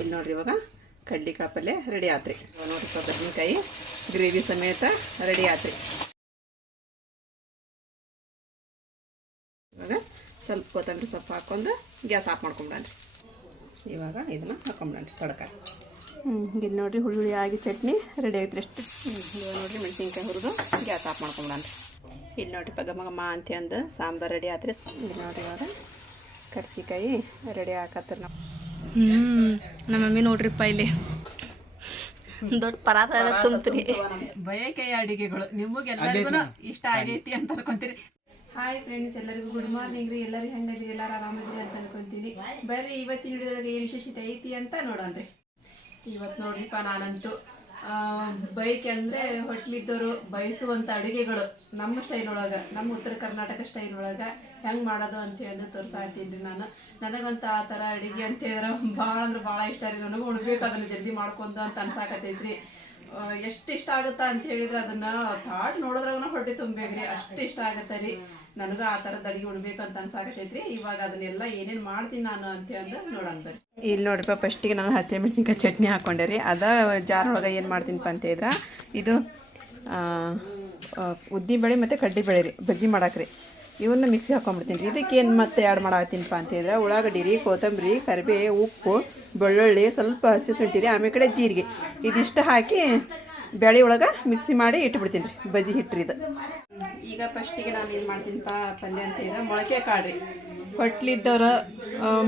ಇಲ್ಲಿ ನೋಡ್ರಿ ಇವಾಗ ಕಡ್ಲಿಕಾಯಿ ಪಲ್ಯ ರೆಡಿ ಆತ್ರಿ. ನೋಡ್ರಿ ಬದನೆಕಾಯಿ ಬದ್ನೆಕಾಯಿ ಗ್ರೇವಿ ಸಮೇತ ರೆಡಿ ಆತ್ರಿ. ಇವಾಗ ಸ್ವಲ್ಪ ಕೊತ್ತಂಬರಿ ಸೊಪ್ಪು ಹಾಕೊಂಡು ಗ್ಯಾಸ್ ಆಫ್ ಮಾಡ್ಕೊಂಬಿಡನ್ರಿ ಇವಾಗ ಇದನ್ನ ಹಾಕೊಂಬಿಡನ್ರಿ ತಡಕ. ಹ್ಞೂ ಇಲ್ಲಿ ನೋಡ್ರಿ ಹುಳಿ ಹುಳಿ ಆಗಿ ಚಟ್ನಿ ರೆಡಿ ಆಯ್ತು ಅಷ್ಟು. ಹ್ಞೂ ಇವಾಗ ನೋಡ್ರಿ ಮೆಣಸಿನ್ಕಾಯಿ ಹುರಿದು ಗ್ಯಾಸ್ ಆಫ್ ಮಾಡ್ಕೊಂಬಿಡನ್ರಿ ಇಲ್ಲಿ ನೋಡ್ರಿ ಪಗ ಮಗ ಮಾ ಅಂತ ಅಂದು ಸಾಂಬಾರು ರೆಡಿ ಆತ್ರಿ. ಇಲ್ಲಿ ನೋಡ್ರಿ ಇವಾಗ ಕರ್ಚಿಕಾಯಿ ರೆಡಿ ಹಾಕತ್ತರ ನಾವು. ಹ್ಮ್ ನಮ್ಮ ಮಮ್ಮಿ ನೋಡ್ರಿಪ್ಪ ಇಲ್ಲಿ. ದೊಡ್ಡ ಎಲ್ಲ ತುಂಬ್ತೀರಿ ಬಯಕೆಯ ಅಡಿಗೆಗಳು ನಿಮಗೆಲ್ಲರಿಗೂ ಇಷ್ಟ ಆಗೈತಿ ಅಂತ ಅನ್ಕೊಂತೀರಿ. ಹಾಯ್ ಫ್ರೆಂಡ್ಸ್ ಎಲ್ಲರಿಗೂ ಗುಡ್ ಮಾರ್ನಿಂಗ್ ರೀ. ಎಲ್ಲರೂ ಹೆಂಗದ್ರಿ? ಎಲ್ಲರೂ ಆರಾಮದ್ರಿ ಅಂತ ಅನ್ಕೊಂತೀನಿ. ಬರ್ರಿ ಇವತ್ತಿನ ಹಿಡಿದ್ರಾಗ ಏನು ವಿಶೇಷತೆ ಐತಿ ಅಂತ ನೋಡೋಣ್ರಿ ಇವತ್ತು ನೋಡ್ರಿಪ್ಪ ನಾನಂತೂ. ಬೈಕ್ ಅಂದ್ರೆ ಹೊಟ್ಲಿದ್ದವರು ಬಯಸುವಂತ ಅಡುಗೆಗಳು ನಮ್ಮ ಸ್ಟೈಲ್ ಒಳಗ, ನಮ್ಮ ಉತ್ತರ ಕರ್ನಾಟಕ ಸ್ಟೈಲ್ ಒಳಗ ಹೆಂಗ್ ಮಾಡೋದು ಅಂತ ಹೇಳಿದ್ರೆ ತೋರ್ಸಾತಿದ್ರಿ ನಾನು. ನನಗಂತ ಆ ಥರ ಅಡುಗೆ ಅಂತ ಹೇಳಿದ್ರೆ ಭಾಳ ಅಂದ್ರೆ ಭಾಳ ಇಷ್ಟ ರೀ. ನನಗೂ ಉಣ್ಬೇಕು, ಅದನ್ನ ಜಲ್ದಿ ಮಾಡ್ಕೊಂಡು ಅಂತ ಅನ್ಸಾಕತೈತ್ರಿ ಎಷ್ಟು ಇಷ್ಟ ಆಗುತ್ತಾ ಅಂತ ಹೇಳಿದ್ರೆ ಅದನ್ನ ಥಾಟ್ ನೋಡಿದ್ರಾಗ ಹೊಟ್ಟೆ ತುಂಬೇಕ್ರಿ. ಅಷ್ಟು ಇಷ್ಟ ಆಗತ್ತೆ ರೀ. ನನಗೂ ಆ ಥರದ ಉಣ್ಬೇಕು ಅಂತ ಅನ್ಸಾಕತೈತ್ರಿ ಇವಾಗ ಅದನ್ನೆಲ್ಲ ಏನೇನು ಮಾಡ್ತೀನಿ ನಾನು ಅಂತ ಅಂದ್ರೆ ನೋಡೋಣ ಇಲ್ಲಿ ನೋಡ್ರಿಪ್ಪ ಫಸ್ಟಿಗೆ ನಾನು ಹಸಿಮೆಣ್ಸಿನ್ಕಾಯಿ ಚಟ್ನಿ ಹಾಕೊಂಡೆ ರೀ. ಅದ ಜಾರ್ ಒಳಗೆ ಏನು ಮಾಡ್ತೀನಿಪ್ಪ ಅಂತ ಹೇಳಿದ್ರೆ, ಇದು ಉದ್ದಿನ ಬೇಳೆ ಮತ್ತು ಕಡ್ಡಿ ಬೇಳೆ ರೀ, ಬಜ್ಜಿ ಮಾಡಾಕ್ರಿ ಇವನ್ನ ಮಿಕ್ಸಿ ಹಾಕೊಂಡ್ಬಿಡ್ತೀನಿ ರೀ. ಇದಕ್ಕೆ ಏನು ಮತ್ತೆ ಆ್ಯಡ್ ಅಂತ ಹೇಳಿದ್ರೆ, ಉಳ್ಳಾಗಡ್ಡಿ ರೀ, ಕೊತ್ತಂಬರಿ ಕರಿಬೇ ಉಪ್ಪು, ಬೆಳ್ಳುಳ್ಳಿ ಸ್ವಲ್ಪ ಹಚ್ಚಿ ಸುಂಟಿರಿ ರೀ ಆಮೇಲೆ ಕಡೆ ಜೀರಿಗೆ. ಇದಿಷ್ಟು ಹಾಕಿ ಬೇಳೆ ಒಳಗೆ ಮಿಕ್ಸಿ ಮಾಡಿ ಇಟ್ಬಿಡ್ತೀನಿ ರೀ, ಬಜ್ಜಿ ಹಿಟ್ಟು ಇದು. ಈಗ ಫಸ್ಟಿಗೆ ನಾನು ಏನು ಮಾಡ್ತೀನಿ ಪಾ, ಪಲ್ಯ ಅಂತ ಇದ್ರೆ ಮೊಳಕೆ ಕಾಳು ರೀ ಹೊಟ್ಲಿದ್ದವರು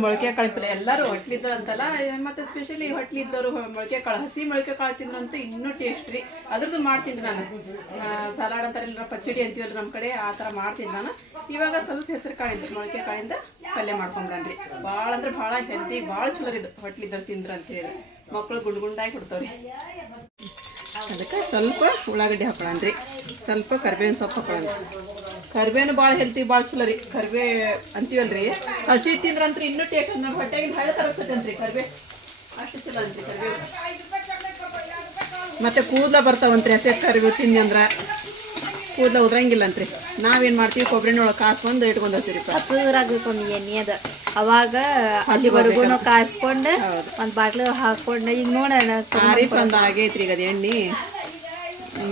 ಮೊಳಕೆ ಕಾಳು ಪಲ್ಯ, ಎಲ್ಲರೂ ಹೊಟ್ಲಿದ್ದವ್ರು ಅಂತಲ್ಲ ಮತ್ತು ಸ್ಪೆಷಲಿ ಹೊಟ್ಲಿದ್ದವರು ಮೊಳಕೆ ಕಾಳು, ಹಸಿ ಮೊಳಕೆ ಕಾಳು ತಿಂದ್ರಂತೂ ಇನ್ನೂ ಟೇಸ್ಟ್ ರೀ. ಅದ್ರದ್ದು ಮಾಡ್ತೀನಿ ನಾನು. ಸಲಾಡ್ ಅಂತಾರೆ ಇಲ್ಲ ಪಚ್ಚಡಿ ಅಂತೀವಲ್ಲ ನಮ್ಮ ಕಡೆ, ಆ ಥರ ಮಾಡ್ತೀನಿ ನಾನು. ಇವಾಗ ಸ್ವಲ್ಪ ಹೆಸರು ಕಾಳಿಂದ ಮೊಳಕೆ ಕಾಳಿಂದ ಪಲ್ಯ ಮಾಡ್ಕೊಂಡ್ರಿ ಭಾಳ ಅಂದ್ರೆ ಭಾಳ ಹೆಲ್ದಿ ಭಾಳ ಚಲೋ ಇದು, ಹೊಟ್ಲಿದ್ದವ್ರು ತಿಂದ್ರು ಅಂತೇಳಿ ಮಕ್ಕಳು ಗುಂಡ್ ಗುಂಡಾಗಿ ಕೊಡ್ತಾವ್ರಿ ಅದಕ್ಕೆ ಸ್ವಲ್ಪ ಉಳ್ಳಾಗಡ್ಡಿ ಹಾಕೊಳ್ಳನ್ರಿ ಸ್ವಲ್ಪ ಕರ್ಬೇವಿನ ಸೊಪ್ಪು ಹಾಕೊಳ್ಳನ್ರಿ ಕರಿಬೇವಿನ ಭಾಳ ಹೆಲ್ತಿ ಭಾಳ ಚಲೋ ರೀ. ಕರಿಬೇ ರೀ. ಹಸಿ ತಿಂದ್ರಂತ್ರಿ ಇನ್ನೂ ಟೇಕ್ ನಮ್ಮ ಹೊಟ್ಟೆಗಿನ ಹಳೆ ತರಿಸ್ತೈತಂತ್ರಿ ಕರಿಬೇ. ಅಷ್ಟು ಚಲೋ ಅಂತ್ರಿ ಕರಿಬೇವು ಮತ್ತೆ ಕೂದಲ ಬರ್ತಾವಂತ್ರಿ. ಹಸಿ ಕರಿಬೇವು ತಿಂದ್ರೆ ಕೂದಲ ಉದ್ರಂಗಿಲ್ಲಂತ್ರಿ. ನಾವೇನು ಮಾಡ್ತೀವಿ? ಕೊಬ್ಬರಿನೊಳಗೆ ಕಾಸ್ಕೊಂಡು ಇಟ್ಕೊಂಡು ಹೋಗ್ತೀರಿಪ್ಪ ಹಸುರಾಗಬೇಕು ಒಂದು ಎಣ್ಣೆ ಅದ. ಅವಾಗ ಅಲ್ಲಿವರೆಗೂ ಕಾಯಿಸ್ಕೊಂಡು. ಒಂದ್ ಬಾಟ್ಲು ಹಾಕೊಂಡು ಈಗ ನೋಡೋಣ. ಒಂದು ಆಗೈತ್ರಿ ಈಗ ಅದು ಎಣ್ಣೆ.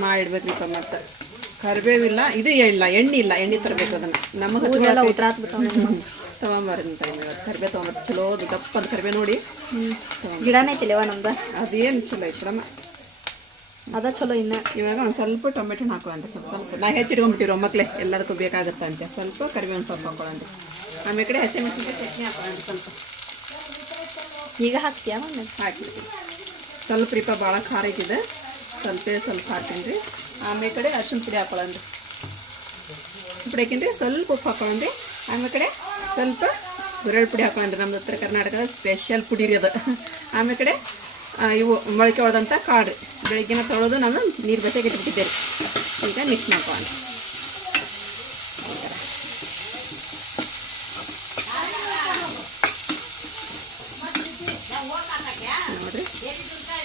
ಮಾಡಿಡ್ಬೇಕ್ರಿಪ್ಪ ಮತ್ತೆ. ಕರಿಬೇವಿಲ್ಲ ಇದು ಇಲ್ಲ ಎಣ್ಣಿ ಇಲ್ಲ ಎಣ್ಣಿ ತರಬೇಕು ಅದನ್ನ. ನಮಗೆ ತೊಗೊಂಬರ್ತೀನಿ ಟೈಮ್ ಇವತ್ತು. ಕರಿಬೇವು ತೊಗೊಂಬರ್ ಚಲೋ ದಪ್ಪ ಅಂತ ಕರಿಬೇ ನೋಡಿ. ಗಿಡನೇ ಐತಿಲ್ಲವ ನಮ್ದು? ಅದೇನು ಚಲೋ ಐತ್ರಮ್ಮ ಬಿಡಮ್ಮ. ಅದ ಚಲೋ ಇನ್ನ. ಇವಾಗ ಒಂದು ಸ್ವಲ್ಪ ಟೊಮೆಟೊ ಹಾಕೊಳ್ಳಂತೆ ಸ್ವಲ್ಪ ಸ್ವಲ್ಪ. ನಾ ಹೆಚ್ಚಿಟ್ಕೊಂಡ್ಬಿಟ್ಟಿರೋ ಮಕ್ಕಳೇ ಎಲ್ಲದಕ್ಕೂ ಬೇಕಾಗುತ್ತಂತೆ. ಸ್ವಲ್ಪ ಕರಿಬೇವಿನ ಸ್ವಲ್ಪ ಹಾಕೊಳ್ಳಂತೆ ಆಮೇಲೆ ಕಡೆ ಹಸಿಮೆಣಸಿನ್ಕಾಯಿ ಚಟ್ನಿ ಹಾಕೊಳ್ಳಂತೆ ಸ್ವಲ್ಪ. ಈಗ ಹಾಕ್ತೀಯಾ ಮಮ್ಮಿ ಹಾಕಿರ್ತೀನಿ ಸ್ವಲ್ಪ ರೀಪ ಭಾಳ ಖಾರ ಇದ್ದಿದೆ ಸ್ವಲ್ಪ ಸ್ವಲ್ಪ ಹಾಕ್ತೀನಿ. ರೀ ಆಮೇಲೆ ಕಡೆ ಅರ್ಶಿನ ಪುಡಿ ಹಾಕೊಳ್ಳಂದ್ರಿ ಪುಡಿ ಹಾಕಿನ್ರಿ ಸ್ವಲ್ಪ ಉಪ್ಪು ಹಾಕೊಳ್ಳಂದ್ರಿ ಆಮೇಲೆ ಕಡೆ ಸ್ವಲ್ಪ ಗುರಳ್ ಪುಡಿ ಹಾಕೊಳ್ಳಂದ್ರಿ ನಮ್ದು ಉತ್ತರ ಕರ್ನಾಟಕದ ಸ್ಪೆಷಲ್ ಪುಡಿ ರೀ ಅದು. ಆಮೇಲೆ ಕಡೆ ಇವು ಮೊಳಕೆ ಹೊಡೆದಂಥ ರೀ ಬೆಳಗ್ಗಿನ ತೊಳೆದು ನಾನು ನೀರು ಬಸಿಯಾಗಿ ಇಟ್ಬಿಟ್ಟಿದ್ದೆ ಈಗ ಮಿಕ್ಸ್ ಮಾಡ್ಕೊಂಡು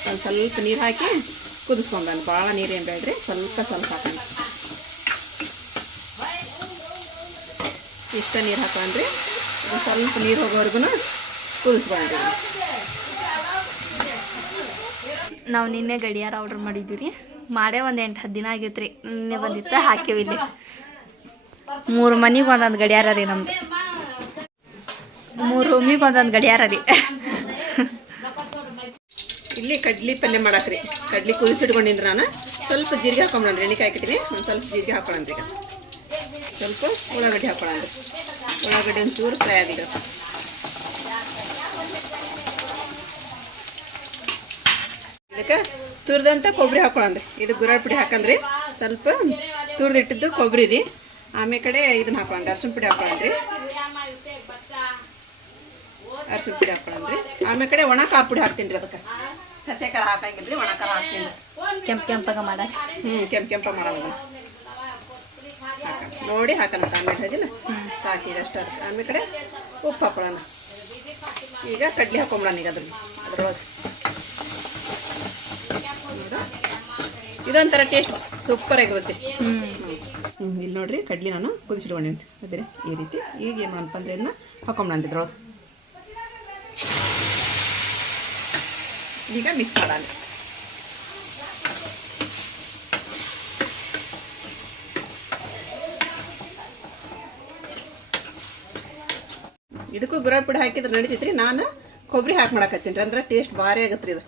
ಒಂದು ಸ್ವಲ್ಪ ನೀರು ಹಾಕಿ ಕುದಿಸ್ಕೊಂಬಂದು ಭಾಳ ನೀರೇನು ಬೇಡ್ರಿ, ಸ್ವಲ್ಪ ಸ್ವಲ್ಪ ಹಾಕೋಣ. ಇಷ್ಟ ನೀರು ಹಾಕೊಂಡ್ರಿ ಸ್ವಲ್ಪ ನೀರು ಹೋಗೋವರೆಗೂ ಕುದಿಸ್ಕೊಂಡ್ರಿ. ನಾವು ನಿನ್ನೆ ಗಡಿಯಾರ ಆರ್ಡರ್ ಮಾಡಿದ್ವಿ ರೀ ಮಾಡೇ ಒಂದು ಎಂಟು ಹತ್ತು ದಿನ ಆಗೈತೆ ನಿನ್ನೆ ಬಂದಿತ್ತು ಹಾಕೇವಿ ಇಲ್ಲಿ. ಮೂರು ಮನೆಗೆ ಒಂದೊಂದು ಗಡಿಯಾರ ರೀ ನಮ್ದು. ಮೂರು ರೂಮಿಗೆ ಒಂದೊಂದು ಗಡಿಯಾರ ರೀ. ಇಲ್ಲಿ ಕಡ್ಲಿ ಪಲ್ಯ ಮಾಡಾಕ್ರಿ. ಕಡ್ಲಿ ಕುದಿಸಿಟ್ಕೊಂಡಿನಿ ನಾನು. ಸ್ವಲ್ಪ ಜೀರಿಗೆ ಹಾಕೊಂಡ್ರಿ ಎಣ್ಣೆ ಹಾಕಿದ್ದೀನಿ. ಒಂದು ಸ್ವಲ್ಪ ಜೀರಿಗೆ ಹಾಕೊಳ್ಳೋಣ ಈಗ. ಸ್ವಲ್ಪ ಉಳ್ಳಾಗಡ್ಡಿ ಹಾಕೊಳ್ಳೋಣ. ಉಳ್ಳಾಗಡ್ಡಿ ಒಂಚೂರು ಫ್ರೈ ಆಗಲಿ ಇದಕ್ಕೆ ತುರಿದಂಥ ಕೊಬ್ಬರಿ ಹಾಕೊಳ್ಳಂದ್ರಿ ಇದು ಗುರಾಳ್ ಪುಡಿ ಹಾಕಂದ್ರಿ. ಸ್ವಲ್ಪ ತುರಿದಿಟ್ಟಿದ್ದು ಕೊಬ್ಬರಿ ರೀ. ಆಮೇಲೆ ಕಡೆ ಇದನ್ನ ಹಾಕೊಳ್ಳಂದ್ರಿ ಅರ್ಶಿನ ಪುಡಿ ಹಾಕೊಳ್ಳಂದ್ರಿ ಅರ್ಶಿನ ಪುಡಿ ಹಾಕೊಳ್ಳಂದ್ರಿ ಆಮೇಲೆ ಕಡೆ ಒಣ ಖಾರ ಪುಡಿ ಹಾಕ್ತೀನಿ ರೀ ಅದಕ್ಕೆ. ಹಸಿ ಖಾರ ಹಾಕಂಗಿಲ್ರಿ ಒಣ ಖಾರ ಹಾಕ್ತೀನಿ. ಕೆಂಪು ಕೆಂಪಾಗ ಮಾಡಕ್ಕೆ ಹ್ಞೂ ಕೆಂಪು ಕೆಂಪಾಗ ಮಾಡೋಣ ನೋಡಿ ಹಾಕೋಣ ಆಮೇಲೆ ಹದಿಲ್ಲ ಸಾಕಿ ಅಷ್ಟು ಆಮೇಲೆ ಕಡೆ ಉಪ್ಪು ಹಾಕೊಳ್ಳೋಣ ಈಗ ಕಡ್ಲಿ ಹಾಕೊಂಬಿಡೋಣ ಈಗ ಅದ್ರಲ್ಲಿ ಅದ್ರೊಳಗೆ ಹೌದಾ? ಇದೊಂಥರ ಟೇಸ್ಟ್ ಸೂಪರ್ ಆಗಿರುತ್ತೆ. ಹ್ಞೂ ಇಲ್ಲಿ ನೋಡ್ರಿ, ಕಡ್ಲಿ ನಾನು ಕುದಿಸಿಟ್ಕೊಂಡಿನಿ. ಅದೇ ಈ ರೀತಿ. ಈಗ ಏನು ಮಾಡಪ್ಪ ಅಂದ್ರೆ ಇದನ್ನ ಹಾಕೊಂಬಿಡೋಣ ಇದ್ರೊಳಗೆ. ಈಗ ಮಿಕ್ಸ್ ಮಾಡೋಣ. ಇದಕ್ಕೂ ಗುರ ಪುಡಿ ಹಾಕಿದ್ರೆ ನಡೀತೈತ್ರಿ. ನಾನು ಕೊಬ್ಬರಿ ಹಾಕಿ ಮಾಡಕತ್ತೀನಿ ರೀ. ಅಂದ್ರೆ ಟೇಸ್ಟ್ ಭಾರಿ ಆಗತ್ತೆ ರೀ ಇದು.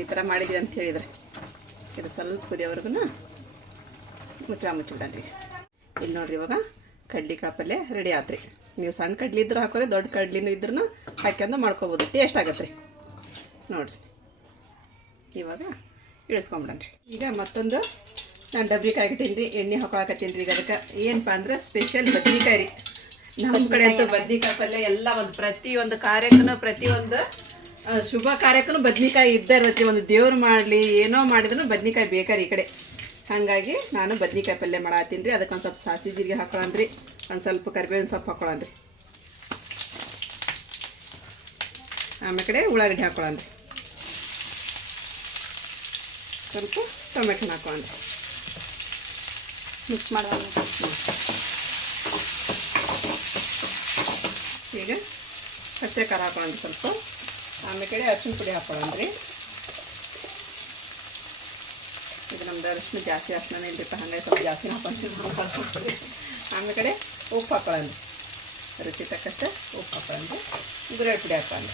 ಈ ಥರ ಮಾಡಿದ್ವಿ ಅಂತ ಹೇಳಿದ್ರೆ. ಇದು ಸ್ವಲ್ಪ ಕುದಿಯೋವರೆಗೂ ಮುಚ್ಚ ಮುಚ್ಚಿಬಿಡನ್ರಿ ಇಲ್ಲಿ ನೋಡ್ರಿ ಇವಾಗ ಕಡ್ಲಿ ಕಾಪಲ್ಲೆ ರೆಡಿ ಆತ್ರಿ. ನೀವು ಸಣ್ಣ ಕಡ್ಲಿ ಇದ್ರೆ ಹಾಕೋರಿ, ದೊಡ್ಡ ಕಡ್ಲಿನೂ ಇದ್ರೂ ಹಾಕ್ಯಂದು ಮಾಡ್ಕೋಬೋದು. ಟೇಸ್ಟ್ ಆಗತ್ತೆ ರೀ ನೋಡ್ರಿ. ಇವಾಗ ಇಳಿಸ್ಕೊಂಬಿಡನ್ರಿ ಈಗ ಮತ್ತೊಂದು ನಾನು ಡಬ್ರಿ ಕಾಯ್ಕತ್ತೀನಿ ರೀ ಎಣ್ಣೆ ಹಾಕೊಳಕತ್ತೀನಿ ರೀ ಈಗ ಅದಕ್ಕೆ. ಏನಪ್ಪ ಅಂದ್ರೆ ಸ್ಪೆಷಲ್ ಬದ್ನಿಕಾಯಿ ರೀ. ನಮ್ಮ ಕಡೆ ಅಂತ ಬದ್ನಿಕಾಯಿ ಪಲ್ಯ ಎಲ್ಲ ಒಂದು ಪ್ರತಿಯೊಂದು ಕಾರ್ಯಕ್ಕೂ ಪ್ರತಿಯೊಂದು ಶುಭ ಕಾರ್ಯಕ್ಕೂ ಬದ್ನಿಕಾಯಿ ಇದ್ದೇ ಇರತ್ತೆ ಒಂದು ದೇವ್ರು ಮಾಡಲಿ ಏನೋ ಮಾಡಿದ್ರು ಬದ್ನಿಕಾಯಿ ಬೇಕಾರೆ ಈ ಕಡೆ? ಹಾಗಾಗಿ ನಾನು ಬದ್ನಿಕಾಯಿ ಪಲ್ಯ ಮಾಡತ್ತೀನಿ ರೀ ಅದಕ್ಕೆ ಒಂದು ಸ್ವಲ್ಪ ಸಾಸಿ ಜೀರಿಗೆ ಹಾಕೊಳ್ಳೋಣ್ರಿ ಒಂದು ಸ್ವಲ್ಪ ಕರಿಬೇವಿನ ಸೊಪ್ಪು ಹಾಕೊಳ್ಳೋಣ್ರಿ ಆಮೇಲೆ ಕಡೆ ಉಳ್ಳಾಗಡ್ಡಿ ಹಾಕೊಳ್ಳೋಣ್ರಿ ಸ್ವಲ್ಪ ಟೊಮೆಟೊ ಹಾಕೊಳ್ಳೋಣ್ರಿ ಮಿಕ್ಸ್ ಮಾಡೋಣ ಈಗ ಹಸಿ ಖಾರ ಹಾಕೊಳ್ಳೋಣ ಸ್ವಲ್ಪ. ಆಮೇಲೆ ಕಡೆ ಅರ್ಶಿನ ಪುಡಿ ಹಾಕೊಳ್ಳೋಣ್ರಿ. ಇದು ನಮ್ದು ಅರಿಶಿನ ಜಾಸ್ತಿ ಅರ್ಶಿನ ಇಲ್ರಿಪ್ಪ ಹಂಗಾಗಿ ಸ್ವಲ್ಪ ಜಾಸ್ತಿ ಹಾಕೊಂತೀವಿ ಆಮೇಲೆ ಕಡೆ ಉಪ್ಪು ಹಾಕೊಳ್ಳೋಣ ರುಚಿ ತಕ್ಕಷ್ಟು ಉಪ್ಪು ಹಾಕೊಳ್ಳೋಣ ಗುಲಾಬಿ ಪುಡಿ ಹಾಕೊಳ್ಳೋಣ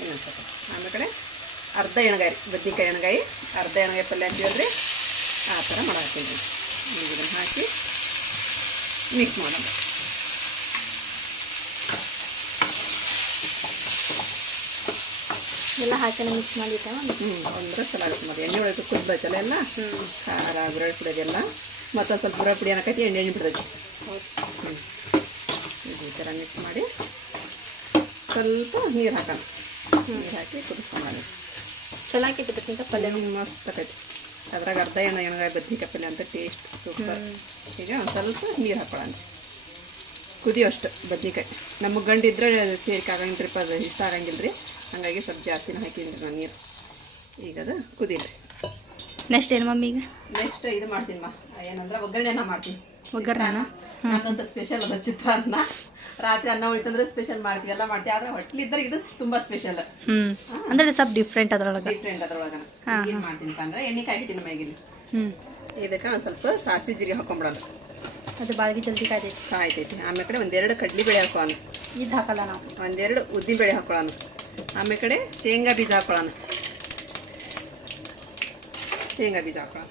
ಇನ್ನೊಂದು ಸ್ವಲ್ಪ. ಆಮೇಲೆ ಕಡೆ ಅರ್ಧ ಎಣ್ಗಾಯಿ, ಬದ್ನೆಕಾಯಿ ಎಣ್ಗಾಯಿ, ಅರ್ಧ ಎಣ್ಗಾಯಿ ಪಲ್ಯ ಅಂತೀವಲ್ರಿ ಆ ಥರ ಮಾಡಿ ಇದನ್ನು ಹಾಕಿ ಮಿಕ್ಸ್ ಮಾಡೋಣ. ಎಲ್ಲ ಹಾಕಿ ಮಿಕ್ಸ್ ಮಾಡಿಟ್ಟೆ ಹ್ಞೂ ಅಂದ್ರೆ ಸಲ ಆಗುತ್ತೆ ಮತ್ತೆ ಎಣ್ಣೆ ಒಳಗೆ ಕುದ್ದೈತಲ್ಲ ಎಲ್ಲ? ಖಾರ ಗುರಳ್ ಪುಡಿ ಅದೆಲ್ಲ. ಮತ್ತೊಂದು ಸ್ವಲ್ಪ ಗುರಳ್ ಪುಡಿ ಅನ್ನಕೈತಿ ಎಣ್ಣೆ ಎಣ್ಣೆ ಬಿಡ್ತೈತಿ ಹ್ಞೂ ಈ ಥರ ಮಿಕ್ಸ್ ಮಾಡಿ ಸ್ವಲ್ಪ ನೀರು ಹಾಕೋಣ. ನೀರು ಹಾಕಿ ಕುದಿಸ್ಕೊಂಡು ಮಾಡಿ ಚೆನ್ನಾಗಿ ಪಲ್ಯ. ಪಲ್ಯ ಮಸ್ತ್ ಆಕೈತಿ. ಅದ್ರಾಗ ಅರ್ಧ ಎಣ್ಣೆ ಎಣ್ಣೆ ಬದ್ನಿಕಾಯಿ ಪಲ್ಯ ಅಂತ ಟೇಸ್ಟ್ ಸೂಪರ್. ಈಗ ಒಂದು ಸ್ವಲ್ಪ ನೀರು ಹಾಕೊಳ್ಳೋಣ. ಕುದಿಯೋಷ್ಟು ಬದ್ನಿಕಾಯಿ. ನಮಗೆ ಗಂಡಿದ್ರೆ ಸೇರಿಕೆ ಆಗಂಗಿಲ್ಲ ರೀ ಅದು ಇಷ್ಟ ಆಗಂಗಿಲ್ಲ ರೀ. ಹಾಗಾಗಿ ಸ್ವಲ್ಪ ಜಾಸ್ತಿನ ಹಾಕಿದ್ರಿ ನಾನು ನೀರು. ಈಗ ಅದು ಕುದೀರಿ ನೆಕ್ಸ್ಟ್ ಏನು ಮಮ್ಮಿ ಈಗ? ನೆಕ್ಸ್ಟ್ ಇದು ಮಾಡ್ತೀನಿ ಮಾ. ಏನಂದ್ರೆ ಒಗ್ಗರಣೆನ ಮಾಡ್ತೀನಿ. ಒಗ್ಗರಣೆ ನನ್ನಂತ ಸ್ಪೆಷಲ್ ಅದ ಚಿತ್ರಾನ್ನ. ರಾತ್ರಿ ಅನ್ನ ಉಳಿತಂದ್ರೆ ಸ್ಪೆಷಲ್ ಮಾಡ್ತೀವಿ ಎಲ್ಲ ಮಾಡ್ತೀವಿ. ಆದ್ರೆ ಹೊಟ್ಲಿದ್ರೆ ಇದು ತುಂಬಾ ಸ್ಪೆಷಲ್ ಹ್ಮ್. ಅಂದ್ರೆ ಸ್ವಲ್ಪ ಡಿಫ್ರೆಂಟ್ ಅದ್ರೊಳಗೆ. ಡಿಫ್ರೆಂಟ್ ಅದ್ರೊಳಗೆ ಏನು ಮಾಡ್ತೀನಿ ಅಂದ್ರೆ ಎಣ್ಣೆ ಕಾಯಿ ಹಿಟ್ಟಿನ ಮ್ಯಾಗಿಲ್ಲಿ ಇದಕ್ಕೆ ಒಂದು ಸ್ವಲ್ಪ ಸಾಸಿವೆ ಜೀರಿಗೆ ಹಾಕೊಂಬಿಡೋದು. ಅದು ಬಾಳ್ಗಿ ಜಲ್ದಿ ಕಾಯ್ತೈತಿ ಕಾಯ್ತೈತಿ ಆಮೇಲೆ ಕಡೆ ಒಂದೆರಡು ಕಡ್ಲಿ ಬೇಳೆ ಹಾಕೋಣ ಇದು ಹಾಕಲ್ಲ ನಾವು. ಒಂದೆರಡು ಉದ್ದಿನ ಬೇಳೆ ಹಾಕೊಳ್ಳೋಣ ಆಮೇಲೆ ಕಡೆ ಶೇಂಗಾ ಬೀಜ ಹಾಕೊಳ್ಳೋಣ ಶೇಂಗಾ ಬೀಜ ಹಾಕೊಳ್ಳೋಣ